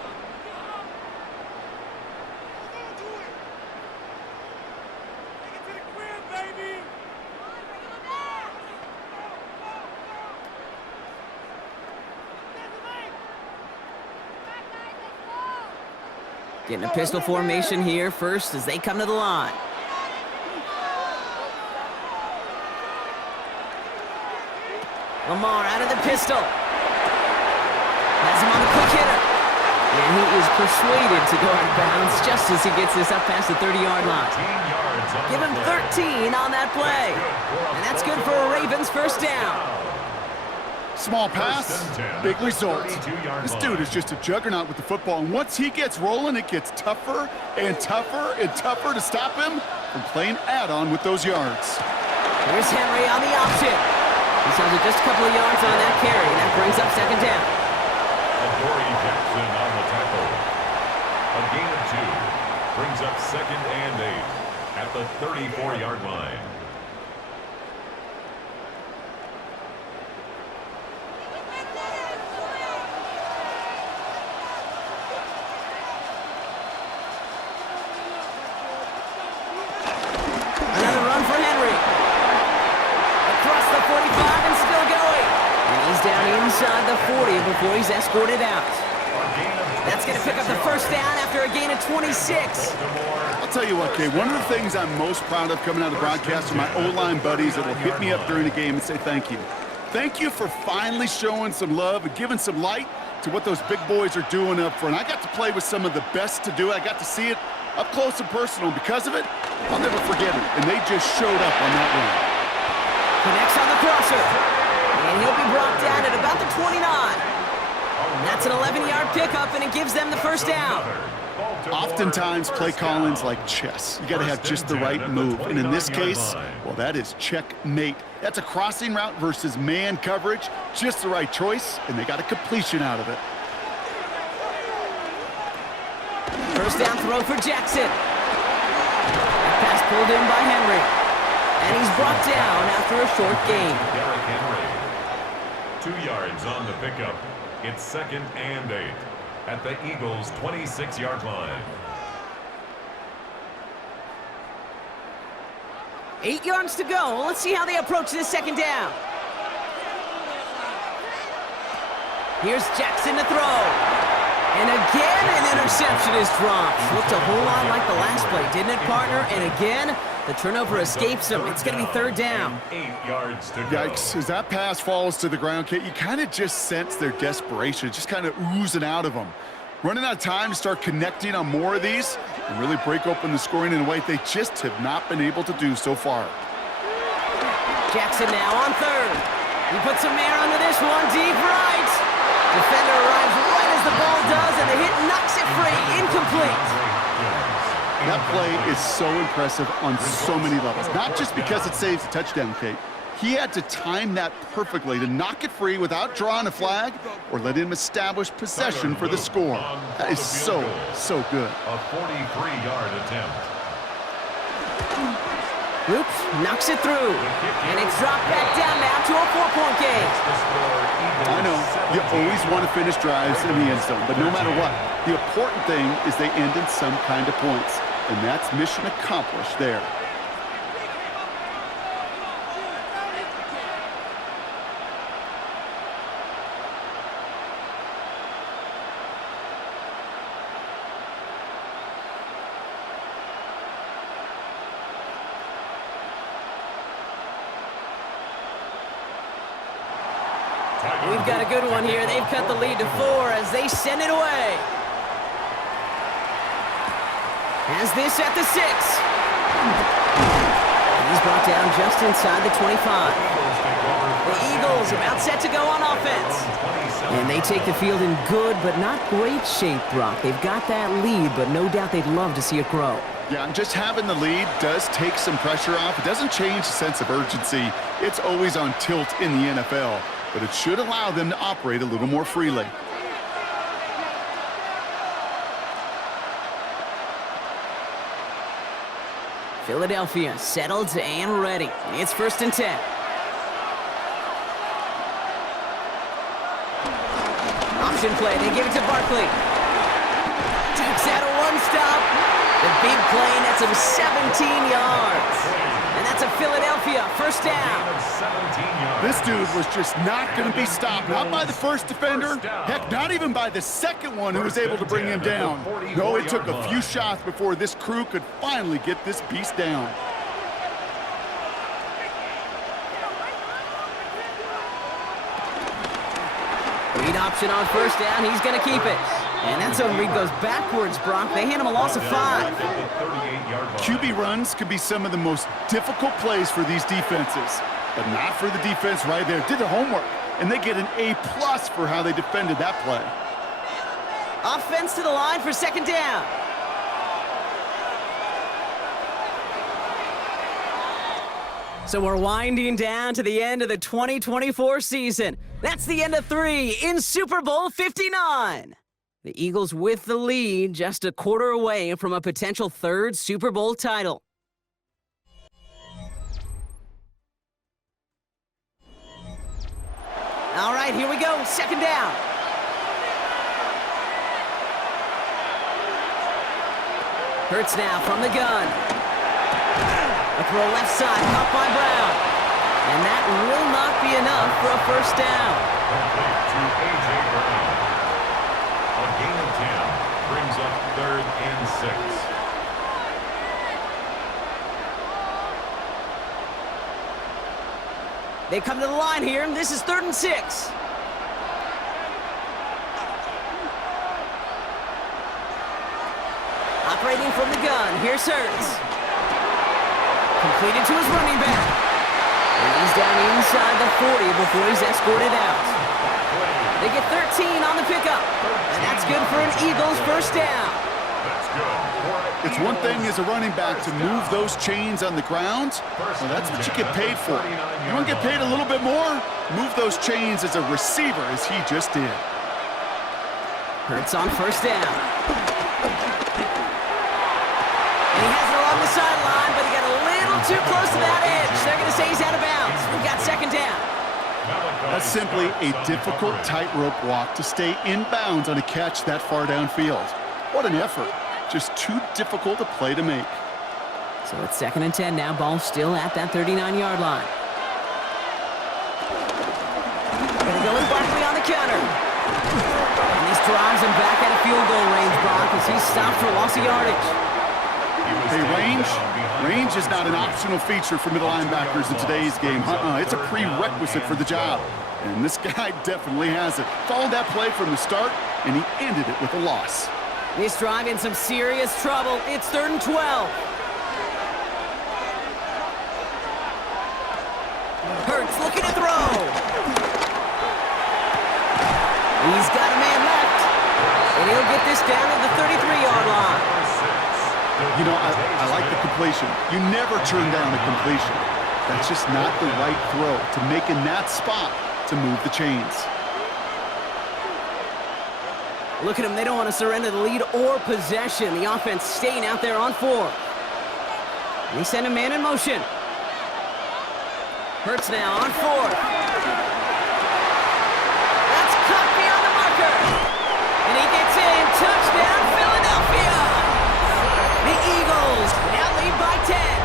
Getting a pistol formation here first as they come to the line. Lamar out of the pistol. Has him on the quick hitter. And he is persuaded to go out of bounds just as he gets this up past the 30-yard line. Give him 13 on that play. And that's good for a Ravens first down. Small pass, big result. This dude is just a juggernaut with the football, and once he gets rolling, it gets tougher and tougher and tougher to stop him from playing add-on with those yards. Here's Henry on the option. He sells it just a couple of yards on that carry, and that brings up second down. Adoree Jackson on the tackle. A gain of 2 brings up second and 8 at the 34-yard line. Inside the 40 before he's escorted out. That's going to pick up the first down after a gain of 26. I'll tell you what, Kay, one of the things I'm most proud of coming out of the broadcast are my O-line buddies that will hit me up during the game and say thank you. Thank you for finally showing some love and giving some light to what those big boys are doing up front. I got to play with some of the best to do it. I got to see it up close and personal. Because of it, I'll never forget it. And they just showed up on that run. Connects on the crosser. And he'll be brought down at about the 29. That's an 11-yard pickup, and it gives them the first down. Oftentimes, play calling's like chess. You got to have just the right move. And in this case, well, that is checkmate. That's a crossing route versus man coverage. Just the right choice, and they got a completion out of it. First down throw for Jackson. Pass pulled in by Henry. And he's brought down after a short gain. 2 yards on the pickup. It's second and 8 at the Eagles' 26-yard line. 8 yards to go. Let's see how they approach this second down. Here's Jackson to throw. And again, an interception is dropped. Looked a whole lot like the last play, didn't it, partner? And again, the turnover escapes him. It's going to be third down. 8 yards to go. Yikes. As that pass falls to the ground, Kate, you kind of just sense their desperation, just kind of oozing out of them. Running out of time to start connecting on more of these and really break open the scoring in a way they just have not been able to do so far. Jackson now on third. He puts some air under this one, deep right. Defender arrives right as the ball does, and the hit knocks it free. Incomplete. That play is so impressive on so many levels. Not just because it saves a touchdown, Kate. He had to time that perfectly to knock it free without drawing a flag or let him establish possession for the score. That is so good. A 43-yard attempt. Oops, knocks it through. And it's dropped back down now to a 4-point game. I know, you always want to finish drives in the end zone, but no matter what, the important thing is they end in some kind of points. And that's mission accomplished there. We've got a good one here. They've cut the lead to 4 as they send it away. Has this at the 6. He's brought down just inside the 25. The Eagles about set to go on offense. And they take the field in good but not great shape, Brock. They've got that lead, but no doubt they'd love to see it grow. Yeah, and just having the lead does take some pressure off. It doesn't change the sense of urgency. It's always on tilt in the NFL, but it should allow them to operate a little more freely. Philadelphia settled and ready. It's 1st and 10. Option play. They give it to Barkley. Takes out a one-stop. The big play nets him 17 yards. And that's a Philadelphia 1st down. This dude was just not going to be stopped. Not by the first defender. Heck, not even by the second one who was able to bring him down. No, it took a few shots before this crew could finally get this beast down. Read option on 1st down. He's going to keep it. And that's a read goes backwards, Brock. They hand him a loss of 5. QB runs could be some of the most difficult plays for these defenses, but not for the defense right there. Did their homework, and they get an A+ for how they defended that play. Offense to the line for 2nd down. So we're winding down to the end of the 2024 season. That's the end of 3 in Super Bowl 59. The Eagles with the lead, just a quarter away from a potential 3rd Super Bowl title. All right, here we go. 2nd down. Hurts now from the gun. A throw left side, caught by Brown. And that will not be enough for a 1st down. Complete to A.J. Brown. A gain of 10 brings up 3rd and 6. They come to the line here. This is 3rd and 6. Operating from the gun. Here's Hurts. Completed to his running back. And he's down inside the 40 before he's escorted out. They get 13 on the pickup. And that's good for an Eagles 1st down. That's good. It's one thing as a running back to move those chains on the ground. Well, that's what you get paid for. You want to get paid a little bit more? Move those chains as a receiver, as he just did. Hurts on 1st down. And he has it along the sideline, but he got a little too close to that edge. They're going to say he's out of bounds. We've got 2nd down. That's simply a difficult tightrope walk to stay in bounds on a catch that far downfield. What an effort. Just too difficult a play to make. So it's 2nd and 10 now. Ball still at that 39-yard line. Gonna go with Barkley on the counter. And this drives him back at a field goal range, Brock, as he stopped for loss of yardage. Hey, range is not an optional feature for middle linebackers in today's game. It's a prerequisite for the job. And this guy definitely has it. Followed that play from the start, and he ended it with a loss. This drive in some serious trouble. It's 3rd and 12. Hurts looking to throw. He's got a man left. And he'll get this down to the 33-yard line. You know, I like the completion. You never turn down the completion. That's just not the right throw to make in that spot to move the chains. Look at them. They don't want to surrender the lead or possession. The offense staying out there on 4. They send a man in motion. Hurts now on 4. That's caught beyond the marker. And he gets in. Touchdown, Philadelphia. The Eagles now lead by 10.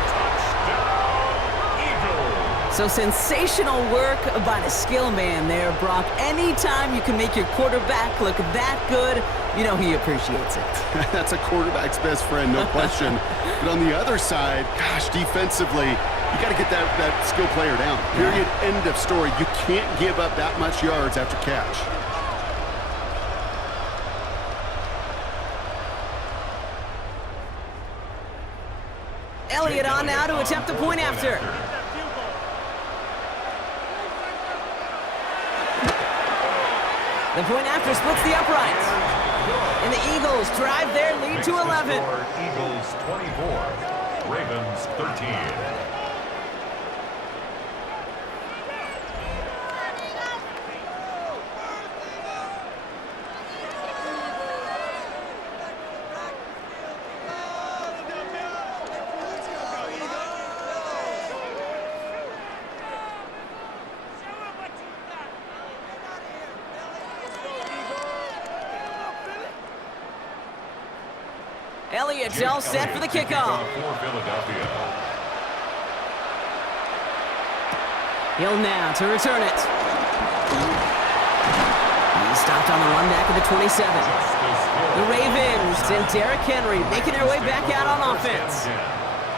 So sensational work by the skill man there, Brock. Anytime you can make your quarterback look that good, you know he appreciates it. That's a quarterback's best friend, no question. But on the other side, gosh, defensively, you got to get that skill player down. Period, end of story. You can't give up that much yards after catch. Elliott on now to attempt the point after. The point after splits the uprights. And the Eagles drive their lead to 11. Eagles 24, Ravens 13. Elliott's all set for the kickoff. For Philadelphia. Hill now to return it. He's stopped on the run back at the 27. The Ravens and Derrick Henry making their way back out on offense.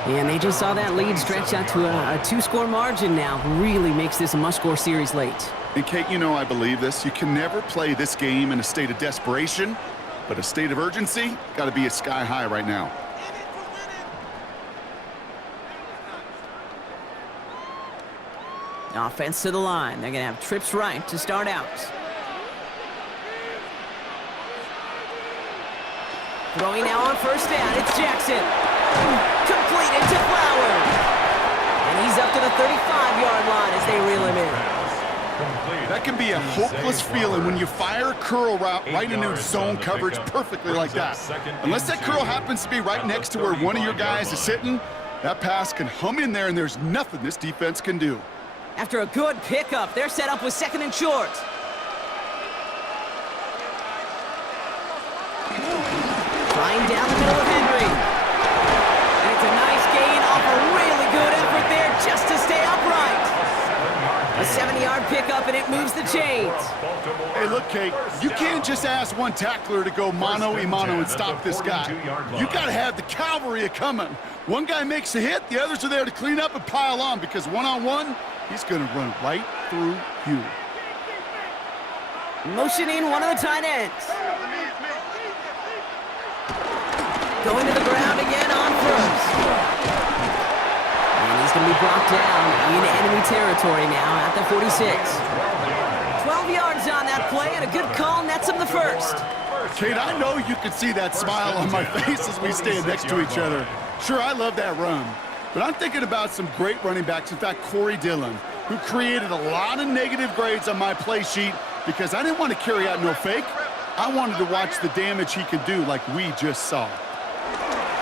And they just saw that lead stretch out to a two-score margin now. Really makes this a must-score series late. And Kate, you know I believe this. You can never play this game in a state of desperation, but a state of urgency got to be sky high right now. Offense to the line. They're going to have trips right to start out. Throwing now on first down. It's Jackson. Completed to Flowers. And he's up to the 35-yard line as they reel him in. That can be a hopeless feeling when you fire a curl route right into zone coverage perfectly like that. Unless that curl happens to be right next to where one of your guys is sitting, that pass can hum in there and there's nothing this defense can do. After a good pickup, they're set up with second and short. Flying down the middle of Henry. And it's a nice gain off a really good effort there just to stay upright. A 70-yard pickup, and it moves the chains. Hey, look, Kate, you can't just ask one tackler to go mano-a-mano and stop this guy. You got to have the cavalry coming. One guy makes a hit, the others are there to clean up and pile on, because one-on-one, he's going to run right through you. Motioning one of the tight ends. Going to the ground again on first. And he's going to be brought down in enemy territory now at the 46. 12 yards on that play, and a good call nets him the first. Kate, I know you can see that smile on my face as we stand next to each other. Sure, I love that run. But I'm thinking about some great running backs. In fact, Corey Dillon, who created a lot of negative grades on my play sheet because I didn't want to carry out no fake. I wanted to watch the damage he could do like we just saw.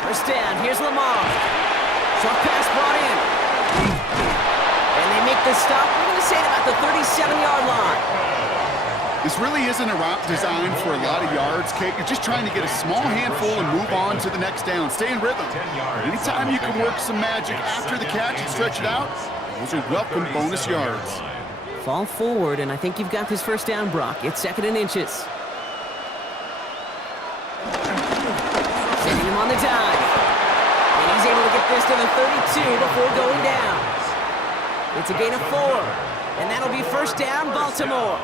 First down, here's Lamar. Short pass brought in. And they make the stop, we're going to say about the 37-yard line. This really isn't a route designed for a lot of yards, Kate. You're just trying to get a small handful and move on to the next down. Stay in rhythm. Anytime you can work some magic after the catch and stretch it out, those are welcome bonus yards. Fall forward, and I think you've got this first down, Brock. It's second and inches. Sending him on the dive. And he's able to get this to the 32 before going down. It's a gain of 4. And that'll be first down, Baltimore.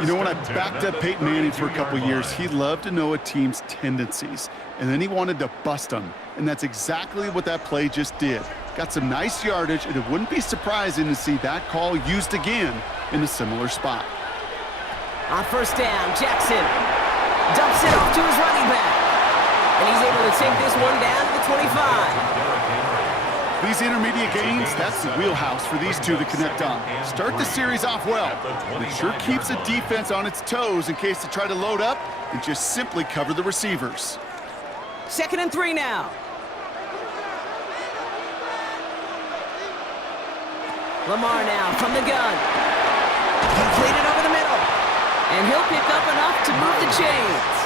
You know, when I backed up Peyton Manning for a couple years, he loved to know a team's tendencies, and then he wanted to bust them. And that's exactly what that play just did. Got some nice yardage, and it wouldn't be surprising to see that call used again in a similar spot. On first down, Jackson dumps it off to his running back. And he's able to take this one down to the 25. These intermediate gains, that's the wheelhouse for these two to connect on. Start the series off well. It sure keeps the defense on its toes in case they try to load up and just simply cover the receivers. Second and 3 now. Lamar now from the gun. Completed over the middle. And he'll pick up enough to move the chains.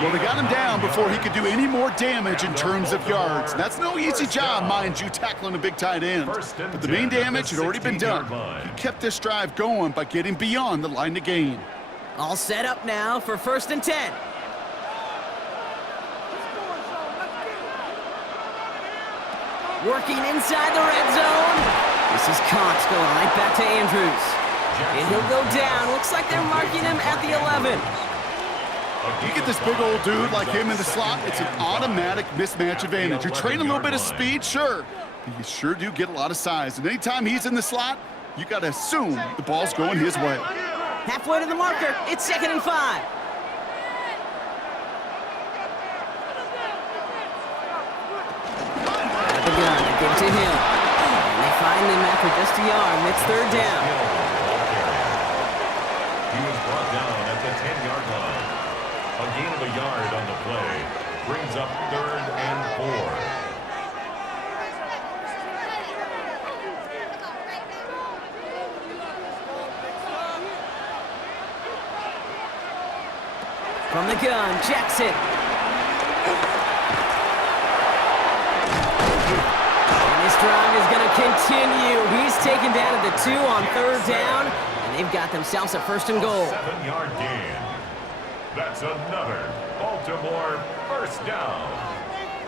Well, they got him down before he could do any more damage in terms of yards. That's no easy job, mind you, tackling a big tight end. But the main damage had already been done. He kept this drive going by getting beyond the line to gain. All set up now for first and 10. Working inside the red zone. This is Cox going right back to Andrews. And he'll go down. Looks like they're marking him at the 11. You get this big old dude like him in the slot, it's an automatic mismatch advantage. You're trading a little bit of speed, sure, but you sure do get a lot of size. And anytime he's in the slot, you got to assume the ball's going his way. Halfway to the marker, it's second and 5. gun. They give it to him. And they find him after just a yard, and it's third down. He was brought down at the 10-yard line. A gain of a yard on the play brings up 3rd and 4. From the gun, Jackson. And this drive is going to continue. He's taken down at the 2 on 3rd down, and they've got themselves a 1st and goal. 7-yard gain. That's another Baltimore 1st down.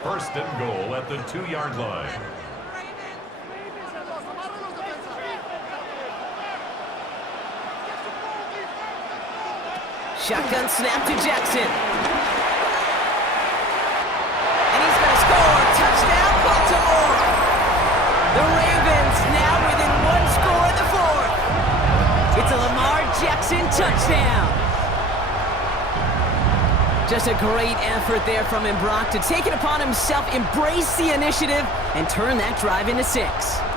1st and goal at the 2-yard line. Shotgun snap to Jackson. And he's going to score. Touchdown, Baltimore. The Ravens now within 1 score in the 4th. It's a Lamar Jackson touchdown. Just a great effort there from him, Brock, to take it upon himself, embrace the initiative, and turn that drive into 6.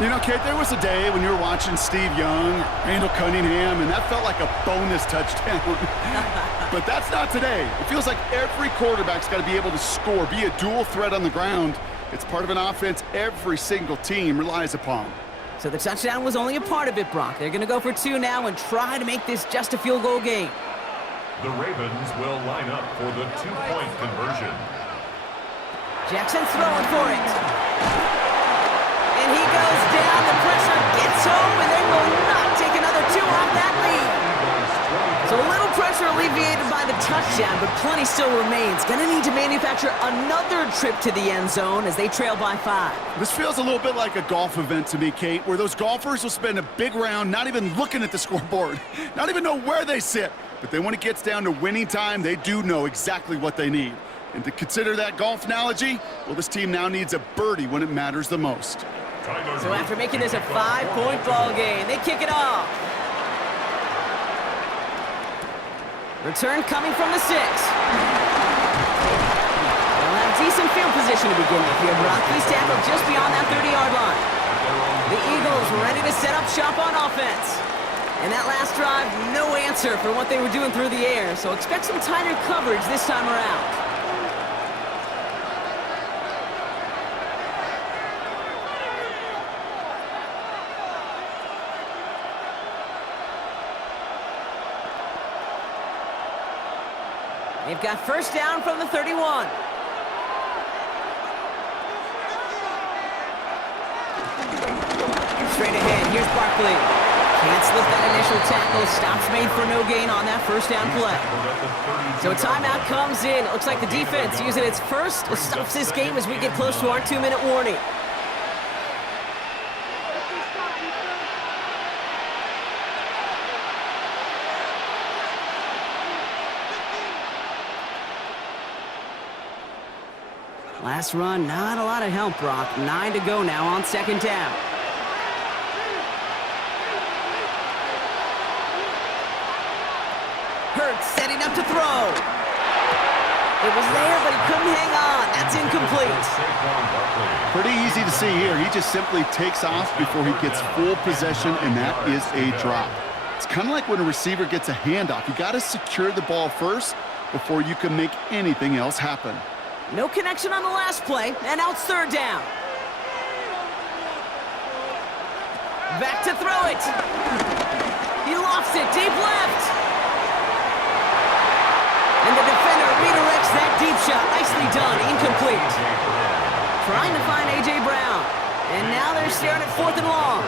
You know, Kate, there was a day when you were watching Steve Young, Randall Cunningham, and that felt like a bonus touchdown. But that's not today. It feels like every quarterback's got to be able to score, be a dual threat on the ground. It's part of an offense every single team relies upon. So the touchdown was only a part of it, Brock. They're going to go for 2 now and try to make this just a field goal game. The Ravens will line up for the 2-point conversion. Jackson's throwing for it. And he goes down. The pressure gets home, and they will not take another 2 off that lead. So a little pressure alleviated by the touchdown, but plenty still remains. Going to need to manufacture another trip to the end zone as they trail by 5. This feels a little bit like a golf event to me, Kate, where those golfers will spend a big round not even looking at the scoreboard, not even know where they sit. But then when it gets down to winning time, they do know exactly what they need. And to consider that golf analogy, well, this team now needs a birdie when it matters the most. So after making this a 5-point ball game, they kick it off. Return coming from the 6. They'll have decent field position to begin with here. Brock, please tackle just beyond that 30-yard line. The Eagles ready to set up shop on offense. And that last drive, no answer for what they were doing through the air, so expect some tighter coverage this time around. They've got 1st down from the 31. Straight ahead, here's Barkley. Can't slip that initial tackle. Stops made for no gain on that 1st down play. So a timeout comes in. It looks like the defense using its first stops this game as we get close to our 2-minute warning. Last run, not a lot of help, Brock. 9 to go now on 2nd down. Hurts setting up to throw. It was there, but he couldn't hang on. That's incomplete. Pretty easy to see here. He just simply takes off before he gets full possession, and that is a drop. It's kind of like when a receiver gets a handoff. You got to secure the ball first before you can make anything else happen. No connection on the last play, and now it's 3rd down. Back to throw it. He lofts it deep left. And the defender redirects that deep shot. Nicely done. Incomplete. Trying to find A.J. Brown. And now they're staring at 4th and long.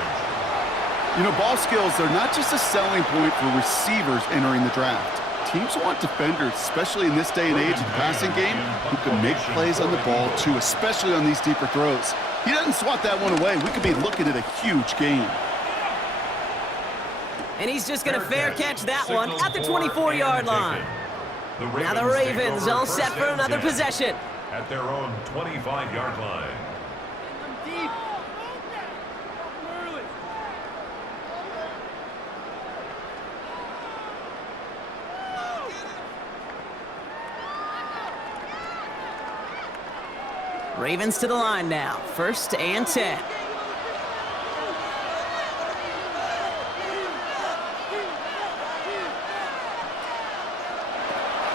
You know, ball skills are not just a selling point for receivers entering the draft. Teams want defenders, especially in this day and age of the passing game, who can make plays on the ball, too, especially on these deeper throws. He doesn't swat that one away. We could be looking at a huge game. And he's just going to fair catch that one at the 24-yard line. Now the Ravens all set for another possession. At their own 25-yard line. Ravens to the line now. 1st and 10.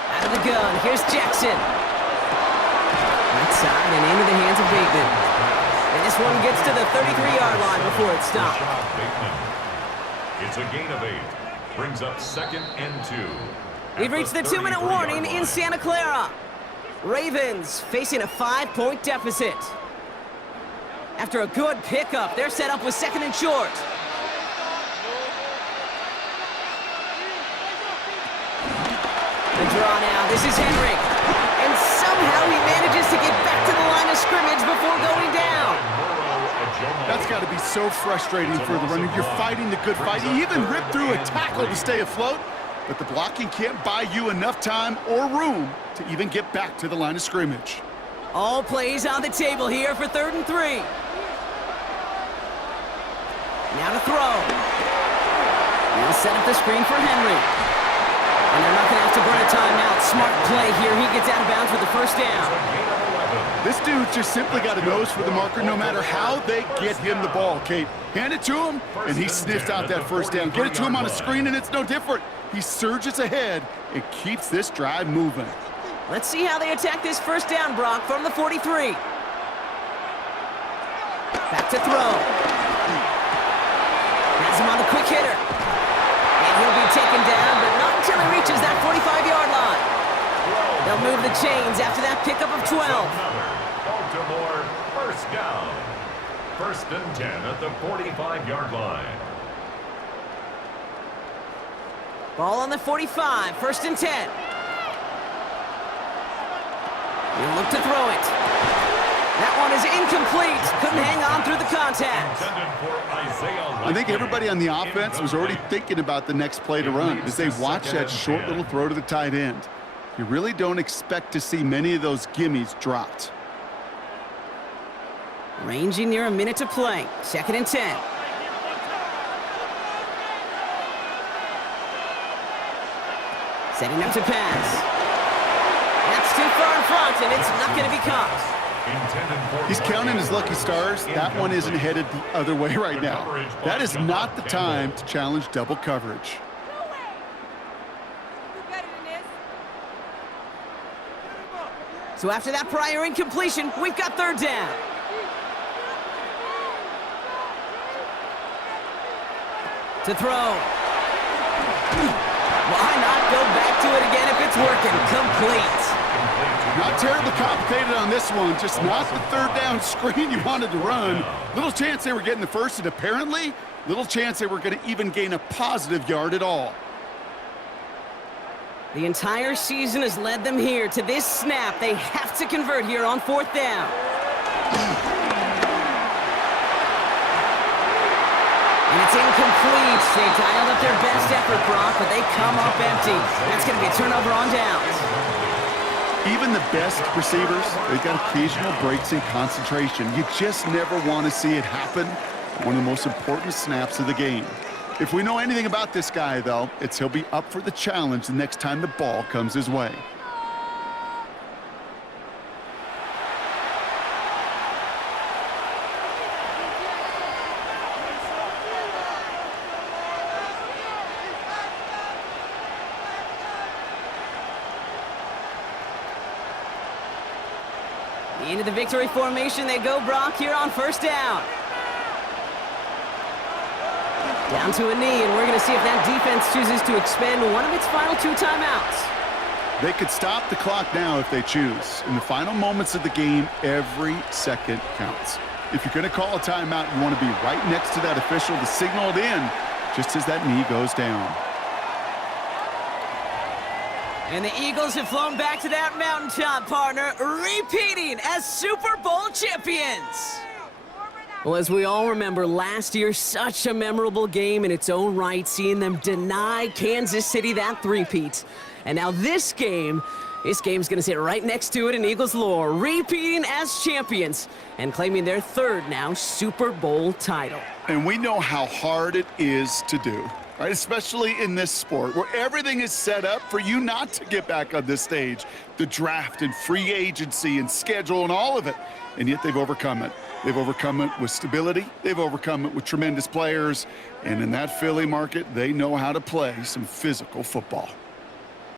Out of the gun. Here's Jackson. Right side and into the hands of Bateman. And this one gets to the 33-yard line before it's stopped. It's a gain of 8. Brings up 2nd and 2. We've reached the 2-minute warning in Santa Clara. Ravens facing a 5-point deficit. After a good pickup, they're set up with 2nd and short. The draw now. This is Henry. And somehow he manages to get back to the line of scrimmage before going down. That's got to be so frustrating for the runner. You're fighting the good fight. You even ripped through a tackle to stay afloat, but the blocking can't buy you enough time or room to even get back to the line of scrimmage. All plays on the table here for 3rd and 3. Now to throw. He'll set up the screen for Henry. And they're not going to have to burn a timeout. Smart play here. He gets out of bounds with the 1st down. This dude's just simply got a nose for the marker no matter how they get him the ball, Kate. Hand it to him, and he sniffs out that 1st down. Get it to him on a screen, and it's no different. He surges ahead and keeps this drive moving. Let's see how they attack this 1st down, Brock, from the 43. Back to throw. Has him on the quick hitter. And he'll be taken down, but not until he reaches that 45-yard line. They'll move the chains after that pickup of 12. Baltimore, 1st down. 1st and 10 at the 45-yard line. Ball on the 45, 1st and 10. He'll look to throw it. That one is incomplete. Couldn't hang on through the contact. I think everybody on the offense was already thinking about the next play to run as they watch that short little throw to the tight end. You really don't expect to see many of those gimmies dropped. Ranging near a minute to play. 2nd and 10. Setting up to pass. That's too far in front, and it's not going to be caught. He's counting his lucky stars. That one isn't headed the other way right now. That is not the time to challenge double coverage. So after that prior incompletion, we've got 3rd down. To throw. Why not go back to it again if it's working? Complete. Not terribly complicated on this one. Just not the 3rd down screen you wanted to run. Little chance they were getting the 1st, and apparently little chance they were going to even gain a positive yard at all. The entire season has led them here to this snap. They have to convert here on 4th down. And it's incomplete. They dialed up their best effort, Brock, but they come up empty. That's going to be a turnover on downs. Even the best receivers, they've got occasional breaks in concentration. You just never want to see it happen. One of the most important snaps of the game. If we know anything about this guy, though, it's he'll be up for the challenge the next time the ball comes his way. Into the victory formation they go, Brock, here on 1st down. Down to a knee, and we're going to see if that defense chooses to expend one of its final 2 timeouts. They could stop the clock now if they choose. In the final moments of the game, every second counts. If you're going to call a timeout, you want to be right next to that official to signal it in just as that knee goes down. And the Eagles have flown back to that mountaintop, partner, repeating as Super Bowl champions. Well, as we all remember, last year, such a memorable game in its own right, seeing them deny Kansas City that three-peat. And now this game's going to sit right next to it in Eagles lore, repeating as champions and claiming their 3rd now Super Bowl title. And we know how hard it is to do, right? Especially in this sport where everything is set up for you not to get back on this stage. The draft and free agency and schedule and all of it. and yet they've overcome it. They've overcome it with stability. They've overcome it with tremendous players. And in that Philly market, they know how to play some physical football.